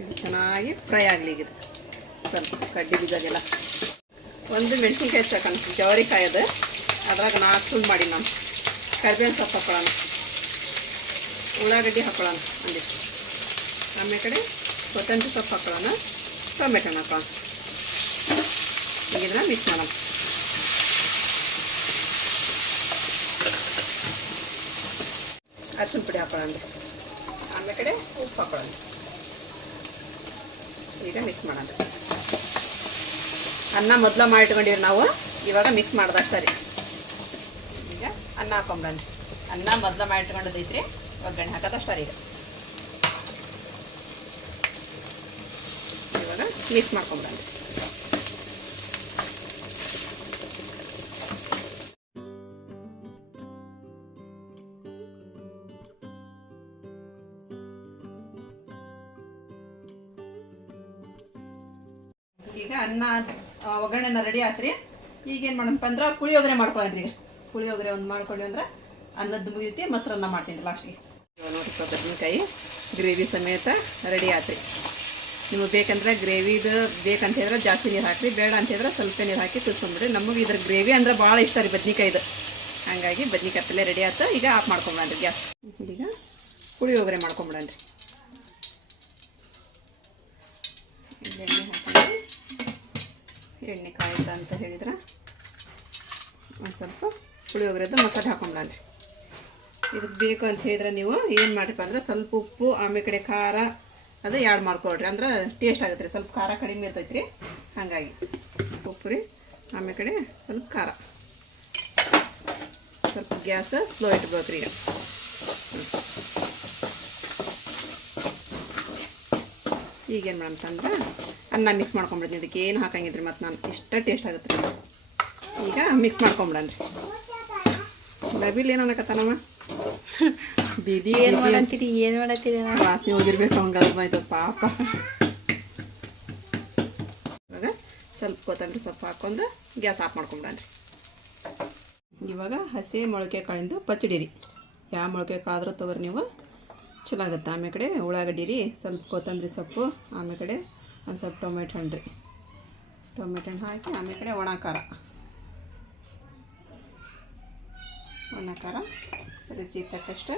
ಇದು ಚೆನ್ನಾಗಿ ಫ್ರೈ ಆಗಲಿ ಈಗ ಇದು. ಸ್ವಲ್ಪ ಕಡ್ಡಿ ಬೀಜಗೆಲ್ಲ. ಒಂದು ಮೆಣಸಿನ್ಕಾಯಿ ತಗೊಂಡು ಜವರಿ ಅದು ಅದ್ರಾಗ ನಾಲ್ಕು ತುಂಡು ಮಾಡಿ ನಾನು. ಕರಿಬೇವಿನ ಸೊಪ್ಪು ಹಾಕೊಳ್ಳೋಣ ಉಳ್ಳಾಗಡ್ಡಿ ಹಾಕೊಳ್ಳೋಣ ಒಂದಿಷ್ಟು. ಆಮೇಲೆ ಕಡೆ ಕೊತ್ತಂಬರಿ ಸೊಪ್ಪು ಹಾಕೊಳ್ಳೋಣ ಟೊಮೆಟೊನ ಹಾಕೊಳ್ಳೋಣ ಈಗ ಇದನ್ನ ಮಿಕ್ಸ್ ಮಾಡೋಣ. ಅರ್ಶಿನ ಪುಡಿ ಹಾಕೊಳ್ಳೋಣ ಆಮೇಲೆ ಕಡೆ ಉಪ್ಪು ಹಾಕೊಳ್ಳೋಣ. ಈಗ ಮಿಕ್ಸ್ ಮಾಡೋಣ. ಅನ್ನ ಮೊದಲ ಮಾಡಿಟ್ಕೊಂಡಿರಿ ನಾವು, ಇವಾಗ ಮಿಕ್ಸ್ ಮಾಡ್ದಷ್ಟ ರೀ. ಈಗ ಅನ್ನ ಹಾಕೊಂಬಿಡನ್ರಿ ಅನ್ನ ಮೊದಲ ಮಾಡಿಟ್ಕೊಂಡದೈತ್ರಿ ಒಗ್ಗರಣೆ ಹಾಕೋದಷ್ಟೇ ಈಗ. ಇವಾಗ ಮಿಕ್ಸ್ ಮಾಡ್ಕೊಂಬಿಡನ್ರಿ ಈಗ ಅನ್ನ ಒಗ್ಗರಣೆನ ರೆಡಿ ಆತ್ರಿ. ಈಗ ಏನು ಮಾಡಪ್ಪ ಅಂದ್ರೆ ಪುಳಿಯೋಗರೆ ಮಾಡ್ಕೊಳ್ಳೋಣ್ರಿ ಈಗ ಪುಳಿಯೋಗರೆ ಒಂದು ಮಾಡ್ಕೊಳ್ಳಿ ಅಂದ್ರೆ ಅನ್ನದ ಮುಗಿತಿ ಮೊಸರನ್ನ ಮಾಡ್ತೀನಿ ಲಾಸ್ಟಿಗೆ ನೋಡಿ ಸ್ವಲ್ಪ ಗ್ರೇವಿ ಸಮೇತ ರೆಡಿ ಆತ್ರಿ. ನಿಮಗೆ ಬೇಕಂದ್ರೆ ಗ್ರೇವಿದು ಬೇಕಂತ ಹೇಳಿದ್ರೆ ಜಾಸ್ತಿ ನೀರು ಹಾಕಿರಿ, ಬೇಡ ಅಂತ ಹೇಳಿದ್ರೆ ಸ್ವಲ್ಪ ನೀರು ಹಾಕಿ ತುರ್ಸ್ಕೊಂಬಿಡ್ರಿ ನಮಗೆ ಇದ್ರ ಗ್ರೇವಿ ಅಂದ್ರೆ ಭಾಳ ಇಷ್ಟ ರೀ ಬದ್ನಿಕಾಯಿದು. ಹಾಗಾಗಿ ಬದ್ನಿಕಾಯಿ ಪಲ್ಯ ರೆಡಿ ಆಯ್ತು ಈಗ ಆಫ್ ಮಾಡ್ಕೊಂಬಿಡನ್ರಿ ಗ್ಯಾಸ್. ಈಗ ಪುಳಿಯೋಗರೆ ಮಾಡ್ಕೊಂಬಿಡನ್ರಿ ಇಲ್ಲಿ ಎಣ್ಣೆ ಹಾಕೊಂಡು ಎಣ್ಣೆ ಕಾಯ್ತಾ ಅಂತ ಹೇಳಿದ್ರೆ? ಒಂದು ಸ್ವಲ್ಪ ಪುಳಿಯೋಗರೆದು ಮಸಾಲೆ ಹಾಕೊಂಡ್ರಿ ಇದಕ್ಕೆ ಬೇಕು ಅಂತ ಹೇಳಿದ್ರೆ ನೀವು, ಏನು ಮಾಡಿಪ್ಪ ಅಂದ್ರೆ ಸ್ವಲ್ಪ ಉಪ್ಪು, ಆಮೇಲೆ ಕಡೆ ಖಾರ, ಅದು ಎರಡು ಮಾಡ್ಕೊಳ್ರಿ. ಅಂದ್ರೆ ಟೇಸ್ಟ್ ಆಗುತ್ತೆ ರೀ, ಸ್ವಲ್ಪ ಖಾರ ಕಡಿಮೆ ಇರ್ತೈತೆ ರೀ. ಹಾಗಾಗಿ ಉಪ್ಪು ರೀ, ಆಮೇಲೆ ಕಡೆ ಸ್ವಲ್ಪ ಖಾರ. ಸ್ವಲ್ಪ ಗ್ಯಾಸ್ ಸ್ಲೋ ಇಟ್ಬೇಕು ರೀ ಈಗ. ಈಗೇನು ಮಾಡಂತಂದ್ರೆ ಅನ್ನ ಮಿಕ್ಸ್ ಮಾಡ್ಕೊಂಬಿಡ್ತೀನಿ ಇದಕ್ಕೆ ಏನು ಹಾಕಂಗಿದ್ರಿ ಮತ್ತು ನಾನು. ಇಷ್ಟ ಟೇಸ್ಟ್ ಆಗುತ್ತೆ ರೀ ಈಗ ಮಿಕ್ಸ್ ಮಾಡ್ಕೊಂಬಿಡನ್ರಿ ನಬಿಲ್ ಏನು ಅನ್ನಕತ್ತಾನಮ್ಮ? ದೀದಿ ಏನು ಮಾಡಂತೀರಿ ಏನು ಮಾಡತ್ತೀರಿ ವಾಸನೆ ಹೋಗಿರ್ಬೇಕು ಹಂಗಾಯ್ತದ ಪಾಪ. ಇವಾಗ ಸ್ವಲ್ಪ ಕೊತ್ತಂಬರಿ ಸೊಪ್ಪು ಹಾಕೊಂಡು ಗ್ಯಾಸ್ ಆಫ್ ಮಾಡ್ಕೊಂಬಿಡನ್ರಿ ಇವಾಗ ಹಸಿ ಮೊಳಕೆ ಕಾಳಿಂದು ಪಚ್ಚಡಿ ರೀ. ಯಾವ ಮೊಳಕೆ ಕಾಳಾದ್ರೂ ತೊಗೊರಿ ನೀವು. ಚಲೋ ಆಗುತ್ತೆ. ಆಮೇಲೆ ಕಡೆ ಉಳ್ಳಾಗಡ್ಡಿ ರೀ ಸ್ವಲ್ಪ ಕೊತ್ತಂಬರಿ ಸೊಪ್ಪು ಆಮೇಲೆ ಕಡೆ ಒಂದು ಸ್ವಲ್ಪ ಟೊಮೆಟೊ ಹಣ್ಣು ರೀ. ಟೊಮೆಟೊ ಹಣ್ಣು ಹಾಕಿ ಆಮೇಲೆ ಕಡೆ ಒಣ ಖಾರ. ಒಣ ಖಾರ ರುಚಿ ತಕ್ಕಷ್ಟು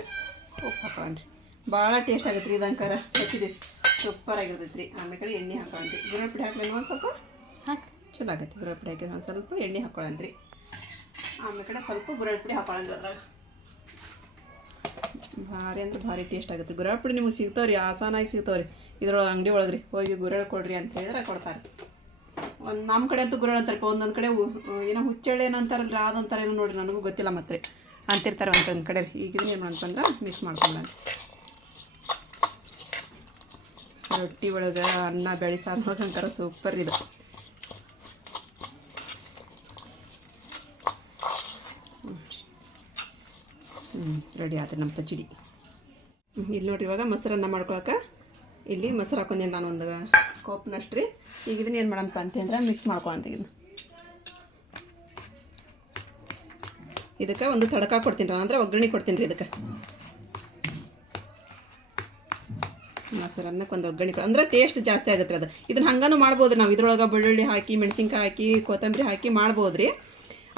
ಉಪ್ಪು ಹಾಕೊಳ್ಳೋಣ್ರಿ ಭಾಳ ಟೇಸ್ಟ್ ಆಗುತ್ತೆ ರೀ ಇದಂಕಾರ ಹಚ್ಚಿದ್ರಿ ಸೂಪರ್ ಆಗಿರ್ತೈತೆ ರೀ ಆಮೇಲೆ ಕಡೆ ಎಣ್ಣೆ ಹಾಕೊಂಡ್ರಿ ಗುರಳ್ ಪುಡಿ ಹಾಕ್ಲೇನು ಒಂದು ಸ್ವಲ್ಪ? ಹಾಕಿ. ಚಲೋ ಆಗತ್ತೆ ಗುರಳ್ ಪುಡಿ ಹಾಕಿದ್ರೆ ಒಂದು ಸ್ವಲ್ಪ ಎಣ್ಣೆ ಹಾಕೊಳ್ಳೋಣ್ರಿ ಆಮೇಲೆ ಕಡೆ ಸ್ವಲ್ಪ ಗುರಳ್ ಪುಡಿ ಹಾಕೊಳ್ಳೋಣ್ರಿ ಅದ್ರಾಗ. ಭಾರಿ ಅಂದ್ರೆ ಭಾರಿ ಟೇಸ್ಟ್ ಆಗುತ್ತೆ ಗುರಳ್ ಪುಡಿ ನಿಮಗೆ ಸಿಗ್ತಾವ್ರಿ ಆಸಾನಾಗಿ ಸಿಗ್ತಾವ್ರಿ. ಇದ್ರೊಳಗೆ ಅಂಗಡಿ ಒಳಗೆ ಹೋಗಿ ಗುರೆಳ್ ಕೊಡ್ರಿ ಅಂತ ಹೇಳಿದ್ರೆ ಕೊಡ್ತಾರೆ. ಒಂದು ನಮ್ಮ ಕಡೆ ಅಂತೂ ಗುರೆಳ್ ಅಂತಾರಪ್ಪ ಒಂದೊಂದು ಕಡೆ ಏನೋ ಹುಚ್ಚಳ್ಳಿ ಏನೋ ರಾದ ಅದಂತಾರೆ ಏನೋ ನೋಡ್ರಿ. ನನಗೂ ಗೊತ್ತಿಲ್ಲ ಮತ್ತೆ. ಅಂತಿರ್ತಾರೆ ಒಂದೊಂದು ಕಡೆ ಈಗ ಏನು ಅಂತಂದ್ರೆ ಮಿಕ್ಸ್ ಮಾಡ್ಕೊಂಡು ರೊಟ್ಟಿ ಒಳಗೆ ಅನ್ನ ಬೇಳೆ ಸಾರು ಅಂತಾರೆ ಸೂಪರ್ ಇದು. ಹ್ಞೂ ರೆಡಿ ಆದ್ರೆ ನಮ್ಮ ಪಚಡಿ ಇಲ್ಲಿ ನೋಡ್ರಿ ಇವಾಗ ಮೊಸರನ್ನ ಮಾಡ್ಕೊಳಕ್ಕೆ ಇಲ್ಲಿ ಮೊಸರು ಹಾಕೊಂಡೇನು ನಾನು ಒಂದು ಕೋಪ್ನಷ್ಟು ರೀ ಈಗ ಇದನ್ನ ಏನು ಮಾಡೋಣ ಅಂತಂದ್ರೆ ಮಿಕ್ಸ್ ಮಾಡ್ಕೊಂತ ಇದನ್ನ. ಇದಕ್ಕೆ ಒಂದು ತಡಕ ಕೊಡ್ತೀನಿ ರೀ ಅಂದರೆ ಒಗ್ಗರಣೆ ಕೊಡ್ತೀನಿ ರೀ ಇದಕ್ಕೆ. ಮೊಸರನ್ನಕ್ಕೆ ಒಂದು ಒಗ್ಗರಣೆ ಕೊಡ ಅಂದ್ರೆ ಟೇಸ್ಟ್ ಜಾಸ್ತಿ ಆಗುತ್ತೆ ಅದು. ಇದನ್ನ ಹಂಗಾನು ಮಾಡ್ಬೋದು ನಾವು. ಇದ್ರೊಳಗೆ ಬೆಳ್ಳುಳ್ಳಿ ಹಾಕಿ, ಮೆಣಸಿನ್ಕಾಯಿ ಹಾಕಿ, ಕೊತ್ತಂಬರಿ ಹಾಕಿ ಮಾಡ್ಬೋದು ರೀ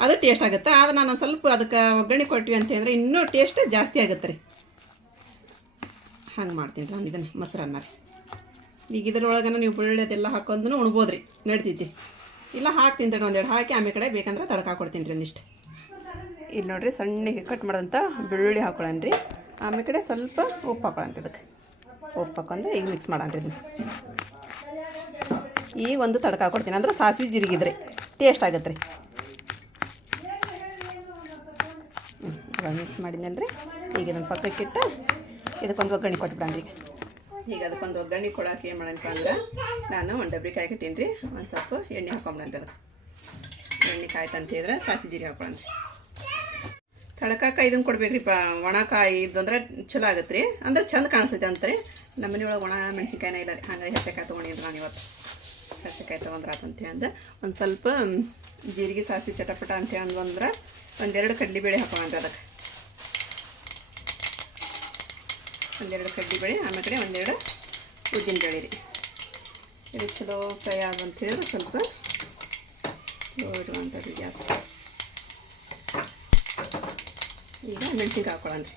ಅದು ಟೇಸ್ಟ್ ಆಗುತ್ತೆ. ಆದ್ರೆ ನಾನು ಸ್ವಲ್ಪ ಅದಕ್ಕೆ ಒಗ್ಗರಣೆ ಕೊಟ್ವಿ ಅಂತಂದ್ರೆ ಇನ್ನೂ ಟೇಸ್ಟ್ ಜಾಸ್ತಿ ಆಗುತ್ತೆ ರೀ. ಹಂಗೆ ಮಾಡ್ತೀನಿ ನಾನು ಇದನ್ನು ಮೊಸರನ್ನ ರೀ ಈಗ ಇದ್ರೊಳಗನ ನೀವು ಬೆಳ್ಳುಳ್ಳಿ ಅದೆಲ್ಲ ಹಾಕೊಂಡು ಉಣ್ಬೋದು ರೀ ನಡ್ತೈತಿ ಇಲ್ಲ ಹಾಕ್ತೀನಿ ತಡಿ ಒಂದೆರಡು, ಹಾಕಿ ಆಮೇಲೆ ಕಡೆ ಬೇಕಂದ್ರೆ ತಡಕ ಹಾಕೊಡ್ತೀನಿ ರೀ ಒಂದಿಷ್ಟು. ಇಲ್ಲಿ ನೋಡಿರಿ ಸಣ್ಣಗೆ ಕಟ್ ಮಾಡಿದಂಥ ಬೆಳ್ಳುಳ್ಳಿ ಹಾಕೊಳ್ಳೋಣ ರೀ ಆಮೇಲೆ ಕಡೆ ಸ್ವಲ್ಪ ಉಪ್ಪು ಹಾಕೊಳ್ಳೋಣ ರೀ ಇದಕ್ಕೆ. ಉಪ್ಪು ಹಾಕೊಂಡು ಈಗ ಮಿಕ್ಸ್ ಮಾಡೋಣ ರೀ ಇದನ್ನ. ಈಗ ಒಂದು ತಡಕ ಹಾಕೊಡ್ತೀನಿ ಅಂದ್ರೆ ಸಾಸಿವೆ ಜೀರಿಗಿದ್ರಿ ಟೇಸ್ಟ್ ಆಗತ್ತೆ ರೀ. ಮಿಕ್ಸ್ ಮಾಡಿದ್ನಲ್ಲ ರೀ ಈಗ ಇದನ್ನು ಪಕ್ಕಕ್ಕಿಟ್ಟು ಇದಕ್ಕೊಂದು ಒಗ್ಗರಣೆ ಕೊಟ್ಬಿಡಂದ್ರಿ ಈಗ ಅದಕ್ಕೊಂದು ಒಗ್ಗರಣೆ ಕೊಡೋಕೆ ಏನು ಮಾಡೋಣಪ್ಪ ಅಂದ್ರೆ ನಾನು ಒಂದು ಡಬ್ರಿ ಕಾಯಿ ಕಟ್ಟೀನಿ ರೀ ಒಂದು ಸ್ವಲ್ಪ ಎಣ್ಣೆ ಹಾಕೊಂಬಿಡಂತ ಅದಕ್ಕೆ. ಎಣ್ಣೆ ಅಂತ ಹೇಳಿದ್ರೆ ಸಾಸಿವೆ ಜೀರಿಗೆ ಹಾಕೊಳ್ಳೋಣ. ತಡಕಾಕ ಇದನ್ನು ಕೊಡ್ಬೇಕ್ರಿ. ಪ ಒಣಕಾಯಿ ಇದು ಅಂದ್ರೆ ಚಲೋ ಆಗತ್ತೆ ರೀ ಅಂದ್ರೆ ಚಂದ ಕಾಣಿಸ್ತೈತೆ ರೀ ನಮ್ಮ ಮನೆಯೊಳಗೆ ಒಣ ಮೆಣಸಿನ್ಕಾಯಿನ ಇಲ್ಲ ರೀ. ಹಾಗಾಗಿ ಹಸೆಕಾಯಿ ತೊಗೊಂಡಿನಿ ನಾನು ಇವತ್ತು. ಹಸೆಕಾಯಿ ತೊಗೊಂಡ್ರೆ ಆತಂತ ಅಂದ್ರೆ ಒಂದು ಸ್ವಲ್ಪ ಜೀರಿಗೆ ಸಾಸಿವೆ ಚಟಪಟ ಅಂತ ಹೇಳಿ ಅಂದ್ರೆ ಒಂದೆರಡು ಕಡ್ಲಿಬೇಳೆ ಹಾಕೋಣ ಅದಕ್ಕೆ. ಒಂದೆರಡು ಕಡ್ಡಿ ಬೇಳೆ ಆಮೇಲೆ ಒಂದೆರಡು ಉದ್ದಿನ ಬೇಳೆ ರೀ. ಇದು ಚಲೋ ಫ್ರೈ ಆಗುವಂತ ಹೇಳಿದ್ರೆ ಸ್ವಲ್ಪ ಇಡುವಂಥದ್ದು ಗ್ಯಾಸ್ ಈಗ ಮೆಣಸಿನ್ಕಾಯಿ ಹಾಕೊಳ್ಳೋಣ ರೀ.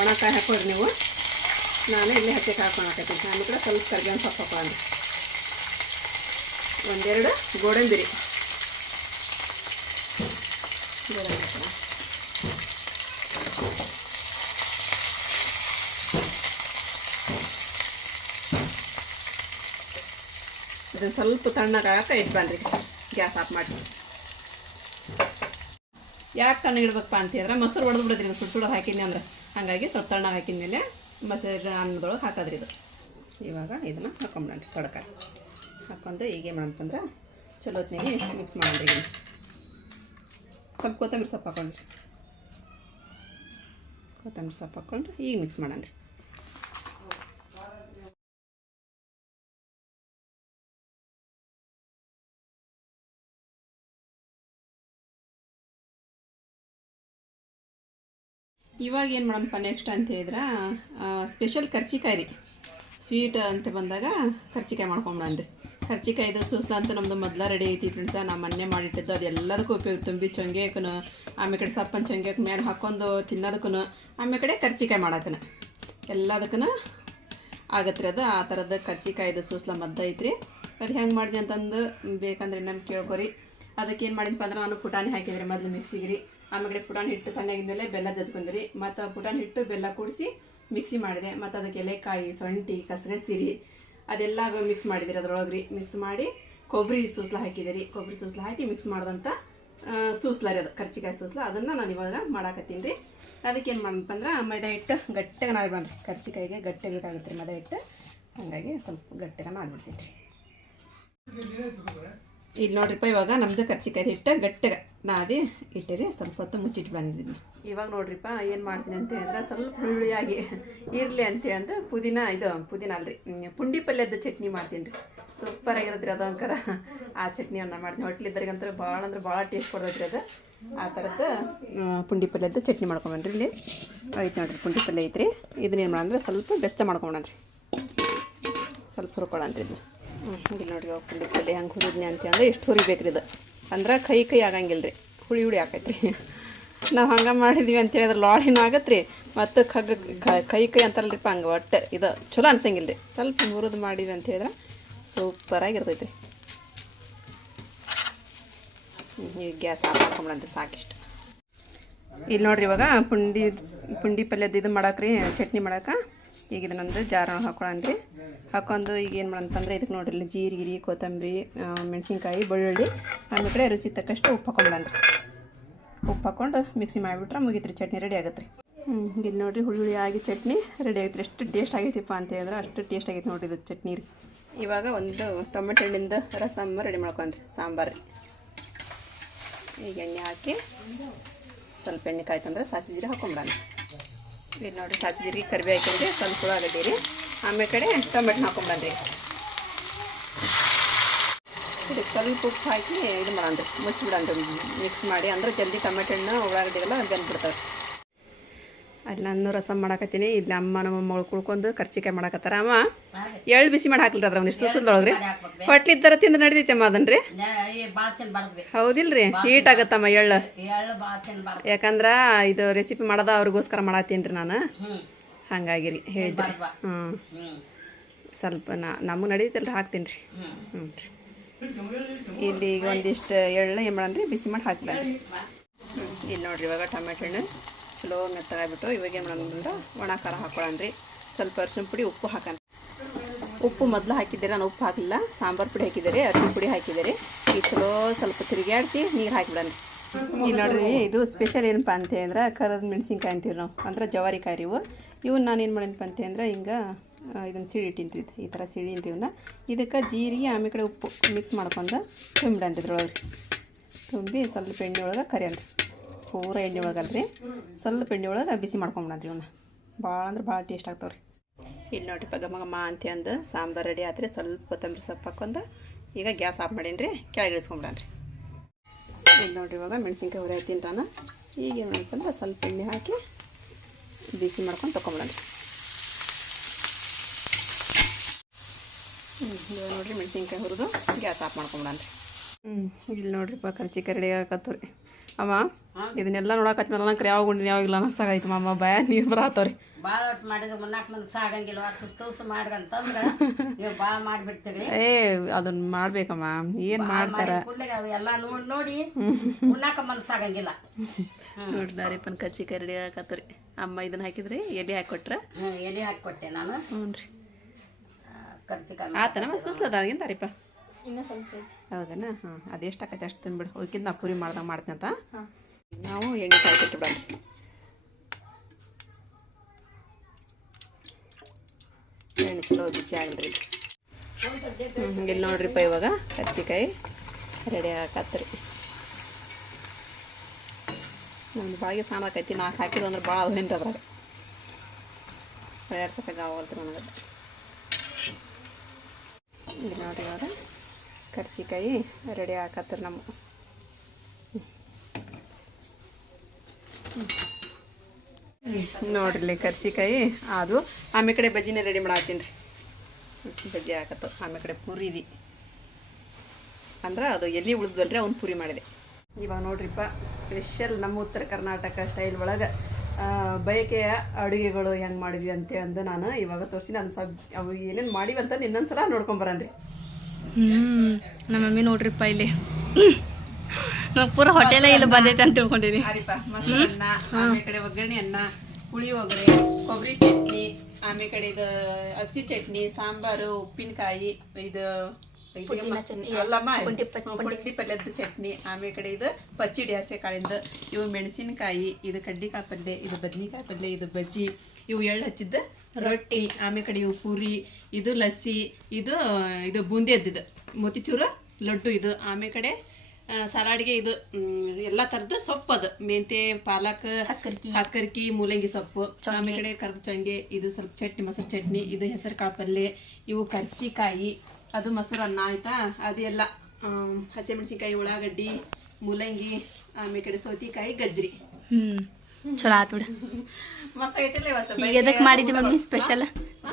ಒಣಕಾಯಿ ಹಾಕೊಳ್ರಿ ನೀವು. ನಾನು ಇಲ್ಲಿ ಹಚ್ಚಕ್ಕೆ ಹಾಕೊಳಕತ್ತೀನಿ. ಆಮೇಲೆ ಸ್ವಲ್ಪ ಕರ್ಬೇವಿನ ಸೊಪ್ಪು ಹಾಕೊಳ್ಳೋಣ ಒಂದೆರಡು ಗೋಡಂಬಿ ರೀ ಗೋಡಂಬಿ ಹಾಕೋಣ ಇದನ್ನು ಸ್ವಲ್ಪ ತಣ್ಣಗಾಕ ಇಟ್ಬನ್ರಿ ಗ್ಯಾಸ್ ಆಫ್ ಮಾಡಿ. ಯಾಕೆ ತಣ್ಣ ಇಡ್ಬೇಕಪ್ಪ ಅಂತ ಹೇಳಿದ್ರೆ ಮೊಸರು ಹೊಡೆದು ಬಿಡೋದ್ರಿ ಸುಡ್ ಸುಡೋದು ಹಾಕಿದ್ನಿ ಅಂದ್ರೆ. ಹಾಗಾಗಿ ಸ್ವಲ್ಪ ತಣ್ಣ ಹಾಕಿದ ಮೇಲೆ ಮೊಸರು ಅನ್ನದೊಳಗೆ ಹಾಕೋದ್ರಿ ಇದು. ಇವಾಗ ಇದನ್ನು ಹಾಕೊಂಬಿಡಣ್ರಿ ತೊಡಕ. ಹಾಕೊಂಡು ಈಗ ಏನು ಮಾಡಂತಂದ್ರೆ ಚಲೋ ಮಿಕ್ಸ್ ಮಾಡೋಣ್ರಿ ಸ್ವಲ್ಪ ಕೊತ್ತಂಬರಿ ಸೊಪ್ಪು ಹಾಕೊಂಡ್ರಿ. ಕೊತ್ತಂಬರಿ ಸೊಪ್ಪು ಹಾಕ್ಕೊಂಡು ಈಗ ಮಿಕ್ಸ್ ಮಾಡೋಣ್ರಿ. ಇವಾಗ ಏನು ಮಾಡೋಣಪ್ಪ ನೆಕ್ಸ್ಟ್ ಅಂತ ಹೇಳಿದ್ರೆ? ಸ್ಪೆಷಲ್ ಕರ್ಚಿಕಾಯಿ ರೀ. ಸ್ವೀಟ್ ಅಂತ ಬಂದಾಗ ಕರ್ಚಿಕಾಯಿ ಮಾಡ್ಕೊಂಬಿಡನ್ರಿ ಕರ್ಚಿಕಾಯಿದು ಸೂಸ್ಲ ಅಂತ ನಮ್ಮದು ಮೊದಲ ರೆಡಿ ಐತಿ ಫ್ರೆಂಡ್ಸ ನಾ ಮೊನ್ನೆ ಮಾಡಿಟ್ಟಿದ್ದು, ಅದು ಎಲ್ಲದಕ್ಕೂ ಉಪಯೋಗ ತುಂಬಿ ಚೊಂಗ್ಯಾಕೂ ಆಮೇಲೆ ಕಡೆ ಸಪ್ಪನ ಚೊಂಗ್ಯಾಕ ಮೇಲೆ ಹಾಕೊಂಡು ತಿನ್ನೋದಕ್ಕೂ ಆಮೇಲೆ ಕಡೆ ಕರ್ಚಿಕಾಯಿ ಮಾಡಕ್ಕನ ಎಲ್ಲದಕ್ಕೂ ಆಗತ್ತೆ ರೀ ಅದು. ಆ ಥರದ ಕರ್ಚಿಕಾಯ್ದು ಸೂಸ್ಲ ಮದ್ದು ಐತ್ರಿ. ಅದು ಹೆಂಗೆ ಮಾಡಿದೆ ಅಂತಂದು ಬೇಕಂದ್ರೆ ನಮ್ಗೆ ಕೇಳ್ಕೊರಿ. ಅದಕ್ಕೆ ಏನು ಮಾಡಿದ್ನಪ್ಪ ಅಂದ್ರೆ ನಾನು ಪುಟಾಣಿ ಹಾಕಿದ್ರಿ ಮೊದಲು ಮಿಕ್ಸಿಗೆ ರೀ. ಆಮೇಲೆ ಪುಟಾಣಿ ಹಿಟ್ಟು ಸಣ್ಣಗಿಂದಲೇ ಬೆಲ್ಲ ಜಜ್ಕೊಂಡ್ರಿ. ಮತ್ತು ಪುಟಾಣಿ ಹಿಟ್ಟು ಬೆಲ್ಲ ಕೂಡಿಸಿ ಮಿಕ್ಸಿ ಮಾಡಿದೆ. ಮತ್ತು ಅದಕ್ಕೆ ಎಲೆಕಾಯಿ ಸೊಂಟಿ ಕಸಗಸಿರಿ ಅದೆಲ್ಲ ಮಿಕ್ಸ್ ಮಾಡಿದಿರಿ ಅದ್ರೊಳಗೆ ರೀ. ಮಿಕ್ಸ್ ಮಾಡಿ ಕೊಬ್ಬರಿ ಸೂಸ್ಲ ಹಾಕಿದಿರಿ. ಕೊಬ್ಬರಿ ಸೂಸ್ಲ ಹಾಕಿ ಮಿಕ್ಸ್ ಮಾಡಿದಂಥ ಸೂಸ್ಲ ರೀ ಅದು. ಕರ್ಚಿಕಾಯಿ ಸೂಸ್ಲ ಅದನ್ನು ನಾನು ಇವಾಗ ಮಾಡಾಕತ್ತೀನಿ ರೀ. ಅದಕ್ಕೆ ಏನು ಮಾಡಪ್ಪ ಅಂದ್ರೆ ಮೈದಾ ಹಿಟ್ಟು ಗಟ್ಟಿಗೆ ನಾದ್ಬಣ್ರಿ ಕರ್ಚಿಕಾಯಿಗೆ ಗಟ್ಟಿ ಬೇಕಾಗುತ್ತೆ ರೀ ಮೈದಾ ಹಿಟ್ಟು. ಹಾಗಾಗಿ ಸ್ವಲ್ಪ ಗಟ್ಟಿಗೆ ನಾದ್ಬಿಡ್ತೀನಿ ರೀ. ಇಲ್ಲಿ ನೋಡ್ರಿಪ್ಪ ಇವಾಗ ನಮ್ಮದು ಕರ್ಚಿಕಾಯಿ ಹಿಟ್ಟು ಗಟ್ಟಿಗೆ ನಾದಿ ಇಟ್ಟರೆ, ಸ್ವಲ್ಪ ಹೊತ್ತು ಮುಚ್ಚಿಟ್ಟು ಬಂದಿದ್ದೀನಿ. ಇವಾಗ ನೋಡ್ರಿಪ್ಪ, ಏನು ಮಾಡ್ತೀನಿ ಅಂತ ಹೇಳಿದ್ರೆ ಸ್ವಲ್ಪ ಹುಳಿಯಾಗಿ ಇರಲಿ ಅಂತೇಳಿ ಅಂದು ಪುದೀನ ಇದು, ಪುದೀನ ಅಲ್ರಿ ಪುಂಡಿ ಪಲ್ಯದ ಚಟ್ನಿ ಮಾಡ್ತೀನಿ ರೀ. ಸೂಪರ್ ಆಗಿರತ್ರಿ ಅದು ಒಂಥರ. ಆ ಚಟ್ನಿಯನ್ನು ಮಾಡ್ತೀನಿ. ಹೋಟ್ಲಿದ್ದರಿಗಂತೂ ಭಾಳ ಅಂದ್ರೆ ಭಾಳ ಟೇಸ್ಟ್ ಕೊಡೋದ್ರಿ ಅದು. ಆ ಥರದ್ದು ಪುಂಡಿ ಪಲ್ಯದ ಚಟ್ನಿ ಮಾಡ್ಕೊಂಬನ್ರಿ ಇಲ್ಲಿ. ಐತೆ ನೋಡ್ರಿ, ಪುಂಡಿ ಪಲ್ಯ ಐತ್ರಿ. ಇದನ್ನೇನು ಮಾಡಂದ್ರೆ ಸ್ವಲ್ಪ ಬೆಚ್ಚ ಮಾಡ್ಕೊಂಬಣ್ರಿ ಸ್ವಲ್ಪ ಹುರ್ಕೊಳ್ಳಂತ್ರಿ ಇದು ಹ್ಞೂ ಇಲ್ಲಿ ನೋಡ್ರಿ ಪುಂಡಿ ಪಲ್ಯ ಹೆಂಗೆ ಹುರಿದ್ನಿ ಅಂತ ಅಂದ್ರೆ ಎಷ್ಟು ಹುರಿಬೇಕ್ರಿ ಇದು. ಅಂದ್ರೆ ಕೈ ಕೈ ಆಗಂಗಿಲ್ಲ ರೀ ಹುಳಿ ಹುಳಿ ಆಕೈತ್ರಿ. ನಾವು ಹಂಗೆ ಮಾಡಿದ್ವಿ ಅಂತ ಹೇಳಿದ್ರೆ ಲಾಳಿನೂ ಆಗತ್ತೆ ರೀ ಮತ್ತು ಖಗ್ ಕೈ ಕೈ ಅಂತಾರಲ್ರಿಪ್ಪ ಹಂಗೆ ಒಟ್ಟು ಇದು ಚಲೋ ಅನ್ಸಂಗಿಲ್ಲ ರೀ ಸ್ವಲ್ಪ ಮುರಿದು ಮಾಡಿದ್ವಿ ಅಂತ ಹೇಳಿದ್ರೆ ಸೂಪರಾಗಿ ಇರ್ತೈತೆ ರೀ ಗ್ಯಾಸ್ ಆಫ್ ಸಾಕಿಷ್ಟು. ಇಲ್ಲಿ ನೋಡ್ರಿ ಇವಾಗ ಪುಂಡಿ ಪುಂಡಿ ಪಲ್ಯದ ಇದು ಮಾಡಾಕ್ರಿ, ಚಟ್ನಿ ಮಾಡಕ್ಕೆ ಈಗ ಇದನ್ನೊಂದು ಜಾರ ಹಾಕೊಳ್ಳಂದ್ರಿ ಹಾಕೊಂಡು ಈಗ ಏನು ಮಾಡಂತಂದ್ರೆ ಇದಕ್ಕೆ ನೋಡ್ರಿ ಜೀರಿಗೆ ಕೊತ್ತಂಬರಿ ಮೆಣಸಿನ್ಕಾಯಿ, ಬೆಳ್ಳುಳ್ಳಿ, ಆಮೇಲೆ ಕಡೆ ರುಚಿ ತಕ್ಕಷ್ಟು ಉಪ್ಪು ಹಾಕೊಂಡ್ರಿ ಉಪ್ಪು ಹಾಕೊಂಡು ಮಿಕ್ಸಿ ಮಾಡಿಬಿಟ್ರೆ ಮುಗಿತ್ರಿ, ಚಟ್ನಿ ರೆಡಿ ಆಗತ್ತೆ ಹ್ಞೂ ಇಲ್ಲಿ ನೋಡಿರಿ ಹುಳಿ ಆಗಿ ಚಟ್ನಿ ರೆಡಿ ಆಗೈತೆ ರೀ ಎಷ್ಟು ಟೇಸ್ಟ್ ಆಗೈತಿಪ್ಪ ಅಂತ ಹೇಳಿದ್ರೆ ಅಷ್ಟು ಟೇಸ್ಟ್ ಆಗೈತೆ ನೋಡಿ ಇದು ಚಟ್ನಿ ರೀ. ಇವಾಗ ಒಂದು ಟೊಮೆಟೊ ಹಣ್ಣಿಂದ ರಸಮ್ಮ ರೆಡಿ ಮಾಡ್ಕೊಂಡ್ರಿ, ಸಾಂಬಾರು ಈಗ ಎಣ್ಣೆ ಹಾಕಿ ಸ್ವಲ್ಪ ಎಣ್ಣೆ ಕಾಯ್ತಂದ್ರೆ ಸಾಸಿವೆ ಜೀರಿಗೆ ಹಾಕೊಂಬಿಡೋಣ ಇಲ್ಲಿ ನೋಡಿರಿ ಸಾಸಿವೆ ಜೀರಿಗೆ ಕರಿಬೇ ಹಾಕೊಂಡ್ರಿ ಸ್ವಲ್ಪ ಉಳ್ಳಾಗಡ್ಡಿ ರೀ ಆಮೇಲೆ ಕಡೆ ಟೊಮೆಟೊ ಹಾಕೊಂಡ್ಬಂದ್ರಿ ಇದಕ್ಕೆ ಸ್ವಲ್ಪ ಉಪ್ಪು ಹಾಕಿ ಇದು ಮಾಡಿ ಮುಚ್ಚಿಬಿಡನ್ರಿ ಮಿಕ್ಸ್ ಮಾಡಿ ಅಂದ್ರೆ ಜಲ್ದಿ ಟೊಮೆಟೊ ಹಣ್ಣು ಉಳ್ಳಾಗಡ್ಡಿ ಎಲ್ಲ ಬೆಂದ್ಬಿಡ್ತಾವೆ ಅಲ್ಲಿ ನಾನು ರಸಮ್ ಮಾಡಾಕತ್ತೀನಿ. ಇಲ್ಲಿ ಅಮ್ಮ ನಮ್ಮ ಮಗಳು ಕುಳ್ಕೊಂಡು ಕರ್ಚಿಕಾಯಿ ಮಾಡಾಕತ್ತಾರ. ಅಮ್ಮ ಎಳ್ಳು ಬಿಸಿ ಮಾಡಿ ಹಾಕ್ಲಿರಿ ಅದ್ರ ಒಂದಿಷ್ಟು ಸುಸದೊಳಗೆ ರೀ ಹೊಟ್ಲಿದ್ದಾರ ತಿಂದು ನಡಿದೈತಮ್ಮ ಅದನ್ರಿ? ಭಾಳ ತಿನ್ಬಾರ್ದ್ರಿ ಹೌದಿಲ್ರಿ? ಹೀಟ್ ಆಗತ್ತಮ್ಮ ಎಳ್ಳು. ಯಾಕಂದ್ರ ಇದು ರೆಸಿಪಿ ಮಾಡೋದ ಅವ್ರಿಗೋಸ್ಕರ ಮಾಡತ್ತೀನಿ ರೀ ನಾನು ಹಂಗಾಗಿರಿ ಹಾಗಾಗಿ ರೀ ಹೇಳಿದ್ರಿ. ಹ್ಞೂ ಸ್ವಲ್ಪ ನಾ ನಮಗೆ ನಡೀತಲ್ಲ ರೀ ಹಾಕ್ತೀನಿ ರೀ ಹ್ಞೂ ರೀ. ಇಲ್ಲಿ ಈಗ ಒಂದಿಷ್ಟು ಎಳ್ಳು ಏನು ಮಾಡನ್ರಿ ಬಿಸಿ ಮಾಡಿ ಹಾಕ್ಲಿ ಇಲ್ಲಿ ನೋಡ್ರಿ ಇವಾಗ ಟೊಮೆಟೊ ಹಣ್ಣು ಚಲೋ ಮೆತ್ತಗಾಗ್ಬಿಟ್ಟು ಇವಾಗ ಏನು ಮಾಡೋಣ ಒಣ ಖಾರ ಹಾಕೊಳ್ಳೋಣ್ರಿ ಸ್ವಲ್ಪ ಅರ್ಶಿನ ಪುಡಿ, ಉಪ್ಪು ಹಾಕೋಣ ಉಪ್ಪು ಮೊದಲು ಹಾಕಿದ್ದೀರಿ ನಾನು ಉಪ್ಪು ಹಾಕಲಿಲ್ಲ. ಸಾಂಬಾರು ಪುಡಿ ಹಾಕಿದ್ದೀರಿ ಅರ್ಶಿನ ಪುಡಿ ಹಾಕಿದ್ದೀರಿ ಈಗ ಚಲೋ ಸ್ವಲ್ಪ ತಿರುಗಾಡಿಸಿ ನೀರು ಹಾಕಿಬಿಡೋಣ ಇಲ್ಲಿ ನೋಡ್ರಿ, ಇದು ಸ್ಪೆಷಲ್ ಏನಪ್ಪ ಅಂತಂದ್ರೆ ಕರದ ಮೆಣಸಿನ್ಕಾಯಿ ಅಂತೀವಿ ನಾವು. ಅಂದ್ರೆ ಜವಾರಿ ಕಾಯಿ ಇವು. ಇವನ್ನ ನಾನು ಏನು ಮಾಡೇನಪ್ಪ ಅಂತಂದ್ರೆ ಹಿಂಗೆ ಇದನ್ನು ಇದು ಈ ಥರ ಸಿಡಿನ್ರಿ ಇವನ್ನ ಇದಕ್ಕೆ ಜೀರಿಗೆ ಆಮೇಲೆ ಕಡೆ ಉಪ್ಪು ಮಿಕ್ಸ್ ಮಾಡ್ಕೊಂಡು ತುಂಬಿಡನ್ರಿ ಇದ್ರೊಳಗೆ ತುಂಬಿ ಸ್ವಲ್ಪ ಎಣ್ಣೆ ಒಳಗೆ ಕರಿಯನ್ರಿ. ಪೂರ ಎಣ್ಣೆ ಒಳಗಲ್ರಿ ಸ್ವಲ್ಪ ಎಣ್ಣೆ ಒಳಗೆ ಬಿಸಿ ಮಾಡ್ಕೊಂಬಿಡನ್ರಿ ಇವನ್ನ ಭಾಳ ಅಂದ್ರೆ ಭಾಳ ಟೇಸ್ಟ್ ಆಗ್ತಾವ್ರಿ. ಇಲ್ಲಿ ನೋಡ್ರಿಪ್ಪ ಘಮ ಘಮ ಅಂತ ಅಂದು ಸಾಂಬಾರು ರೆಡಿ ಆತ್ರಿ. ಸ್ವಲ್ಪ ಕೊತ್ತಂಬರಿ ಸೊಪ್ಪು ಹಾಕೊಂಡು ಈಗ ಗ್ಯಾಸ್ ಆಫ್ ಮಾಡೀನಿ ಕೆಳಗೆ ಇಳಿಸ್ಕೊಂಬಿಡನ್ರಿ ಇಲ್ಲಿ ನೋಡ್ರಿ ಇವಾಗ ಮೆಣಸಿನ್ಕಾಯಿ ಹುರಿ ನಾನು ಈಗ ಏನು ಅಂತಂದ್ರೆ ಸ್ವಲ್ಪ ಎಣ್ಣೆ ಹಾಕಿ ಬಿಸಿ ಮಾಡ್ಕೊಂಡು ತೊಗೊಂಬಿಡನ್ರಿ ಹ್ಞೂ ಇವಾಗ ನೋಡ್ರಿ ಮೆಣಸಿನ್ಕಾಯಿ ಹುರಿದು ಗ್ಯಾಸ್ ಆಫ್ ಮಾಡ್ಕೊಂಬಿಡನ್ರಿ ಹ್ಞೂ ಇಲ್ಲಿ ನೋಡ್ರಿ ಪಾ ಕರ್ಚಿಕಾಯಿ ರೆಡಿ ಆಗತ್ತವ್ರಿ ಅಮ್ಮ ಇದನ್ನೆಲ್ಲ ನೋಡಕತ್ತಿನಲ್ಲ ನಂಗೆ ಯಾವಾಗ ಗುಂಡಿನ ಯಾವಾಗಿಲ್ಲ ಸಾಗಾಯ್ತು ಅಮ್ಮ ಭಯ ನೀರು ಬರತ್ತವ್ರಿ ಭಾಳ ಒಟ್ಟು ಮಾಡಿದ್ರೆ ಮುನ್ನಾಕ್ ಮಂದಿ ಸಾಗಂಗಿಲ್ಲ ತುಸು ಮಾಡ್ರಂತಂದ್ರೆ ನೀವು ಭಾಳ ಮಾಡಿಬಿಡ್ತೀರಿ. ಏ ಅದನ್ನ ಮಾಡ್ಬೇಕಮ್ಮ ಏನು ಮಾಡ್ತಾರ? ಎಲ್ಲ ನೋಡಿ ನೋಡಿ ಮುನ್ನಾಕ ಮನ್ಸು ಸಾಗಂಗಿಲ್ಲ. ನೋಡ್ಲಾರಿಪ್ಪನ ಕಚ್ಚಿ ಕರಡಿ ಹಾಕತ್ತವ್ರಿ ಅಮ್ಮ ಇದನ್ನ ಹಾಕಿದ್ರಿ ಎಲೆ ಹಾಕೊಟ್ರ? ಎಲೆ ಹಾಕಿಕೊಟ್ಟೆ ನಾನು. ಹ್ಞೂ ರೀ ಕರ್ಚಿಕಾಯಿ ಆತನ ಸುಸ್ಲದಾಗಿಂದ ತಾರಿಪ್ಪ ಇನ್ನೂ ಸ್ವಲ್ಪ ಐತಿ. ಹೌದನಾ? ಹಾಂ ಅದೆಷ್ಟು ಆಕೈತೆ ಅಷ್ಟು ತಿನ್ಬಿಡು. ಉಳ್ಕಿದ್ ನಾ ಪೂರಿ ಮಾಡ್ದಾಗ ಮಾಡ್ತೀನಿ ಅಂತ. ನಾವು ಎಣ್ಣೆ ಕಾಯ್ತಿಟ್ಟು ಬಿಡ್ರಿ ಎಣ್ಣೆ ಚಲೋ ಬಿಸಿ ಆಗಲ್ರಿ ಇಲ್ಲಿ ನೋಡ್ರಿಪ್ಪ ಇವಾಗ. ಕರ್ಚಿಕಾಯಿ ರೆಡಿ ಆಗತ್ತರಿ ನಮ್ದು ಬಾಳಿಗೆ ಸಾಣಾಕೈತಿ ನಾಲ್ಕು ಹಾಕಿದ್ರು ಅಂದ್ರೆ ಭಾಳ ಅದೇನ್ರಿ ಅದ್ರಾಗ? ಎರಡು ಆಗವಲ್ತು ನನಗೆ ಇಲ್ಲಿ ನೋಡ್ರಿ ಇವಾಗ. ಕರ್ಚಿಕಾಯಿ ರೆಡಿ ಹಾಕತ್ತರ ನಮ್ಮ. ನೋಡ್ರಿ ಕರ್ಚಿಕಾಯಿ, ಅದು ಆಮೇಲೆ ಕಡೆ ಬಜ್ಜಿನೇ ರೆಡಿ ಮಾಡಾತೀನಿ ರೀ. ಬಜ್ಜಿ ಹಾಕತ್ತು ಆಮೇಲೆ ಕಡೆ ಪುರಿ ಇದೆ ಅಂದ್ರೆ ಅದು ಎಲ್ಲಿ ಉಳಿದ್ವಲ್ರಿ ಅವ್ನು ಪುರಿ ಮಾಡಿದೆ. ಇವಾಗ ನೋಡ್ರಿಪ್ಪ ಸ್ಪೆಷಲ್ ನಮ್ಮ ಉತ್ತರ ಕರ್ನಾಟಕ ಸ್ಟೈಲ್ ಒಳಗೆ ಬಯಕೆಯ ಅಡುಗೆಗಳು ಹೆಂಗೆ ಮಾಡಿದ್ವಿ ಅಂತೇಳಿ ಅಂದು ನಾನು ಇವಾಗ ತೋರಿಸಿ, ನಾನು ಸಬ್ ಅವು ಏನೇನು ಮಾಡಿವಂತ ಇನ್ನೊಂದು ಸಲ ನೋಡ್ಕೊಂಬರನ್ರಿ ಹ್ಞೂ ನಮ್ಮ ಮಮ್ಮಿ ನೋಡ್ರಿಪ್ಪ ಇಲ್ಲಿ. ನಾವು ಪೂರ ಹೋಟೆಲೇ ಇಲ್ಲಿ ಬಂದೈತೆ ಅಂತ ತಿಳ್ಕೊಂಡಿನಿ ಒಗ್ಗರಣೆ ಅನ್ನ ಕಡೆ ಒಗ್ಗರಣೆ ಅನ್ನ ಪುಳಿಯೋಗರೆ ಕೊಬ್ಬರಿ ಚಟ್ನಿ ಆಮೇಲೆ ಕಡೆ ಇದು ಅಗಸಿ ಚಟ್ನಿ ಸಾಂಬಾರು ಉಪ್ಪಿನಕಾಯಿ ಇದು ಪುದೀನ ಚಟ್ನಿ. ಅಲ್ಲಮ್ಮ ಪುಂಡಿ ಪುಂಡಿ. ಪಲ್ಯದ ಚಟ್ನಿ. ಆಮೇಲೆ ಕಡೆ ಇದು ಪಚ್ಚಿಡಿ ಹಸೆ ಕಾಳಿಂದ. ಇವು ಮೆಣಸಿನಕಾಯಿ ಇದು ಕಡ್ಡಿಕಾಯಿ ಪಲ್ಯ ಇದು ಬದ್ನಿಕಾಯಿ ಪಲ್ಯ ಇದು ಬಜ್ಜಿ. ಇವು ಎಳ್ಳು ಹಚ್ಚಿದ್ದ ರೊಟ್ಟಿ. ಆಮೇಲೆ ಕಡೆ ಇವು ಪೂರಿ ಇದು ಲಸ್ಸಿ ಇದು ಇದು ಬೂಂದಿ ಅದ್ದಿದ್ದು ಮೋತಿಚೂರು ಲಡ್ಡು ಇದು. ಆಮೇಲೆ ಕಡೆ ಸಲಾಡ್ಗೆ ಇದು ಎಲ್ಲ ಥರದ ಸೊಪ್ಪು ಅದು. ಮೆಂತೆ ಪಾಲಕ್ ಹಕ್ಕರ್ಕಿ. ಹಕ್ಕರ್ಕಿ ಮೂಲಂಗಿ ಸೊಪ್ಪು. ಆಮೇಲೆ ಕಡೆ ಕರ್ದ ಚಂಗೆ ಇದು ಸ್ವಲ್ಪ ಚಟ್ನಿ ಮೊಸರು ಚಟ್ನಿ ಇದು ಹೆಸರು ಕಾಳು ಪಲ್ಯ ಇವು ಕರ್ಚಿಕಾಯಿ ಅದು ಮೊಸರನ್ನ ಆಯ್ತಾ? ಅದೆಲ್ಲ ಹಸಿಮೆಣಸಿನ್ಕಾಯಿ ಉಳ್ಳಾಗಡ್ಡಿ ಮೂಲಂಗಿ ಆಮೇಲೆ ಕಡೆ ಸೌತಿಕಾಯಿ ಗಜ್ರಿ. ಹ್ಮ್. ಚಲೋ ಆತ್ ಬಿಡ. ಮಸ್ತ್ ಆಗೈತಿಲ್ಲ ಇವತ್ತು? ಈಗ ಮಾಡಿದ್ದಿ ಮಮ್ಮಿ? ಸ್ಪೆಷಲ್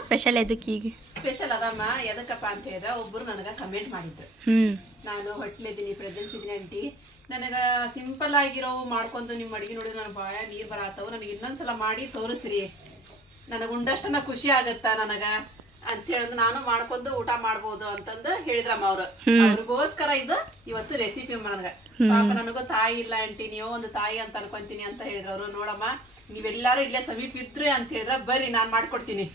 ಸ್ಪೆಷಲ್ ಎದಕ್ಕೆ ಈಗ? ಸ್ಪೆಷಲ್ ಅದಮ್ಮ ಎದಕ್ಕಪ್ಪ ಅಂತ ಹೇಳಿದ್ರೆ ಒಬ್ರು ನನಗೆ ಕಮೆಂಟ್ ಮಾಡಿದ್ರು. ನಾನು ಹೊಟ್ಲಿದ್ದೀನಿ ಪ್ರೆಗ್ನೆನ್ಸಿ ಇದ್ದೀನಿ ಅಂಟಿ ನನಗೆ ಸಿಂಪಲ್ ಆಗಿರೋ ಮಾಡ್ಕೊಂಡು ನಿಮ್ಮ ಅಡುಗೆ ನೋಡಿದ್ರೆ ನನಗೆ ಭಾಳ ನೀರು ಬರತ್ತವು ನನಗೆ ಇನ್ನೊಂದ್ಸಲ ಮಾಡಿ ತೋರಿಸ್ರಿ. ನನಗೆ ಉಂಡಷ್ಟನ ಖುಷಿ ಆಗತ್ತಾ ನನಗ? ಅಂತ ಹೇಳಿದ್ ನಾನು ಮಾಡ್ಕೊಂಡು ಊಟ ಮಾಡ್ಬೋದು ಅಂತಂದು ಹೇಳಿದ್ರಮ್ಮ ಅವ್ರು. ಅವ್ರಿಗೋಸ್ಕರ ಇದು ಇವತ್ತು ರೆಸಿಪಿ ನನಗೆ. ಪಾಪ ನನಗೂ ತಾಯಿ ಇಲ್ಲ ಅಂಟಿ ನೀವು ಒಂದು ತಾಯಿ ಅಂತ ಅನ್ಕೊಂತೀನಿ ಅಂತ ಹೇಳಿದ್ರು ಅವ್ರು. ನೋಡಮ್ಮ ನೀವೆಲ್ಲಾರು ಇಲ್ಲೇ ಸಮೀಪ ಇದ್ರಿ ಅಂತ ಹೇಳಿದ್ರ ಬರ್ರಿ ನಾನ್ ಮಾಡ್ಕೊಡ್ತೀನಿ.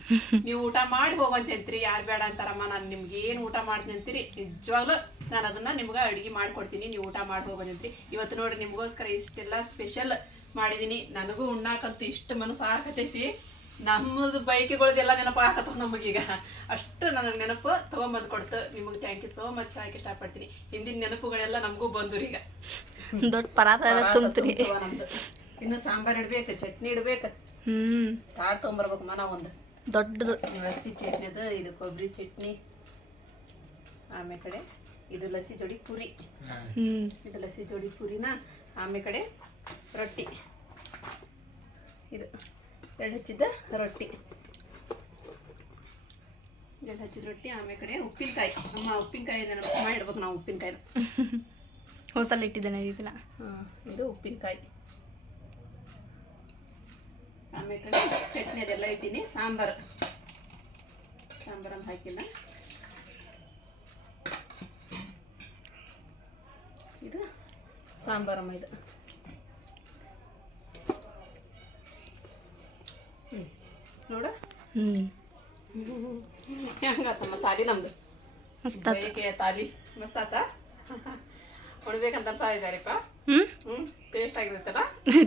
ನೀವು ಊಟ ಮಾಡಿ ಹೋಗಂತೀರಿ ಯಾರು ಬೇಡ ಅಂತಾರಮ್ಮ ನಾನು ನಿಮ್ಗೆ ಏನು ಊಟ ಮಾಡ್ತೀನಿ ಅಂತೀರಿ ನಿಜವಾಗ್ಲೂ ನಾನು ಅದನ್ನ ನಿಮ್ಗೆ ಅಡುಗೆ ಮಾಡ್ಕೊಡ್ತೀನಿ ನೀವು ಊಟ ಮಾಡಿ ಹೋಗೋದಂತ್ರಿ ಇವತ್ತು ನೋಡ್ರಿ ನಿಮಗೋಸ್ಕರ ಇಷ್ಟೆಲ್ಲ ಸ್ಪೆಷಲ್ ಮಾಡಿದೀನಿ. ನನಗೂ ಉಣ್ಣಾಕಂತೂ ಇಷ್ಟು ಮನಸ್ಸು ಹಾಕತೈತಿ ನಮ್ಮದು ಬೈಕ್ಗಳದೆಲ್ಲ ನೆನಪು ಹಾಕತ್ತವ ನಮಗೀಗ. ಅಷ್ಟು ನನಗೆ ನೆನಪು ತೊಗೊಂಬಂದು ಕೊಡ್ತು. ನಿಮಗೆ ಥ್ಯಾಂಕ್ ಯು ಸೋ ಮಚ್ ಹಾಕಿ ಇಷ್ಟಪಡ್ತೀನಿ. ಹಿಂದಿನ ನೆನಪುಗಳೆಲ್ಲ ನಮಗೂ ಬಂದು ಈಗ. ದೊಡ್ಡ ಪರಾತ ತುಂಬ್ತೀರಿ ಇನ್ನು ಸಾಂಬಾರ್ ಇಡ್ಬೇಕು ಚಟ್ನಿ ಇಡ್ಬೇಕು. ಹ್ಮ್. ತಾಡ್ ತೊಗೊಂಬರ್ಬೇಕು ಮನ ಒಂದು. ದೊಡ್ಡದು. ಲಸ್ಸಿ ಚಟ್ನಿದು ಇದು ಕೊಬ್ಬರಿ ಚಟ್ನಿ. ಆಮೇಲೆ ಕಡೆ ಇದು ಲಸಿ ಜೋಡಿ ಪುರಿ. ಹ್ಮ್. ಇದು ಲಸಿ ಜೋಡಿ ಪುರಿನ ಆಮೇಲೆ ಕಡೆ ರೊಟ್ಟಿ. ಇದು. ಎರಡು ಹಚ್ಚಿದ್ದ ರೊಟ್ಟಿ. ಎರಡು ಹಚ್ಚಿದ ರೊಟ್ಟಿ ಆಮೇಲೆ ಕಡೆ ಉಪ್ಪಿನಕಾಯಿ. ಅಮ್ಮ ಉಪ್ಪಿನಕಾಯಿ ನೆನಪು ಮಾಡಿಡ್ಬೇಕು ನಾವು ಉಪ್ಪಿನಕಾಯಿನ. ಹೊಸಲ್ ಇಟ್ಟಿದ್ದೇನೆ ಇದಿಲ್ಲ ಹಾಂ ಇದು ಉಪ್ಪಿನಕಾಯಿ. ಆಮೇಲೆ ಕಡೆ ಚಟ್ನಿ ಅದೆಲ್ಲ ಇಟ್ಟೀನಿ ಸಾಂಬಾರು. ಸಾಂಬಾರನ್ನು ಹಾಕಿಲ್ಲ ಇದು ಸಾಂಬಾರಮ್ಮ ಇದು. ನೋಡ. ಹ್ಮ್. ಹೆಂಗಾತಮ್ಮ ತಾಲಿ ನಮ್ದು. ಬೈಕೆ ತಾಲಿ? ಮಸ್ತ್ ಆತ? ಉಣ್ಬೇಕಂತ ಅನ್ಸಾ ಇದ್ದಾರಪ್ಪ ಹ್ಮ್? ಟೇಸ್ಟ್ ಆಗಿರುತ್ತಲ್ಲ?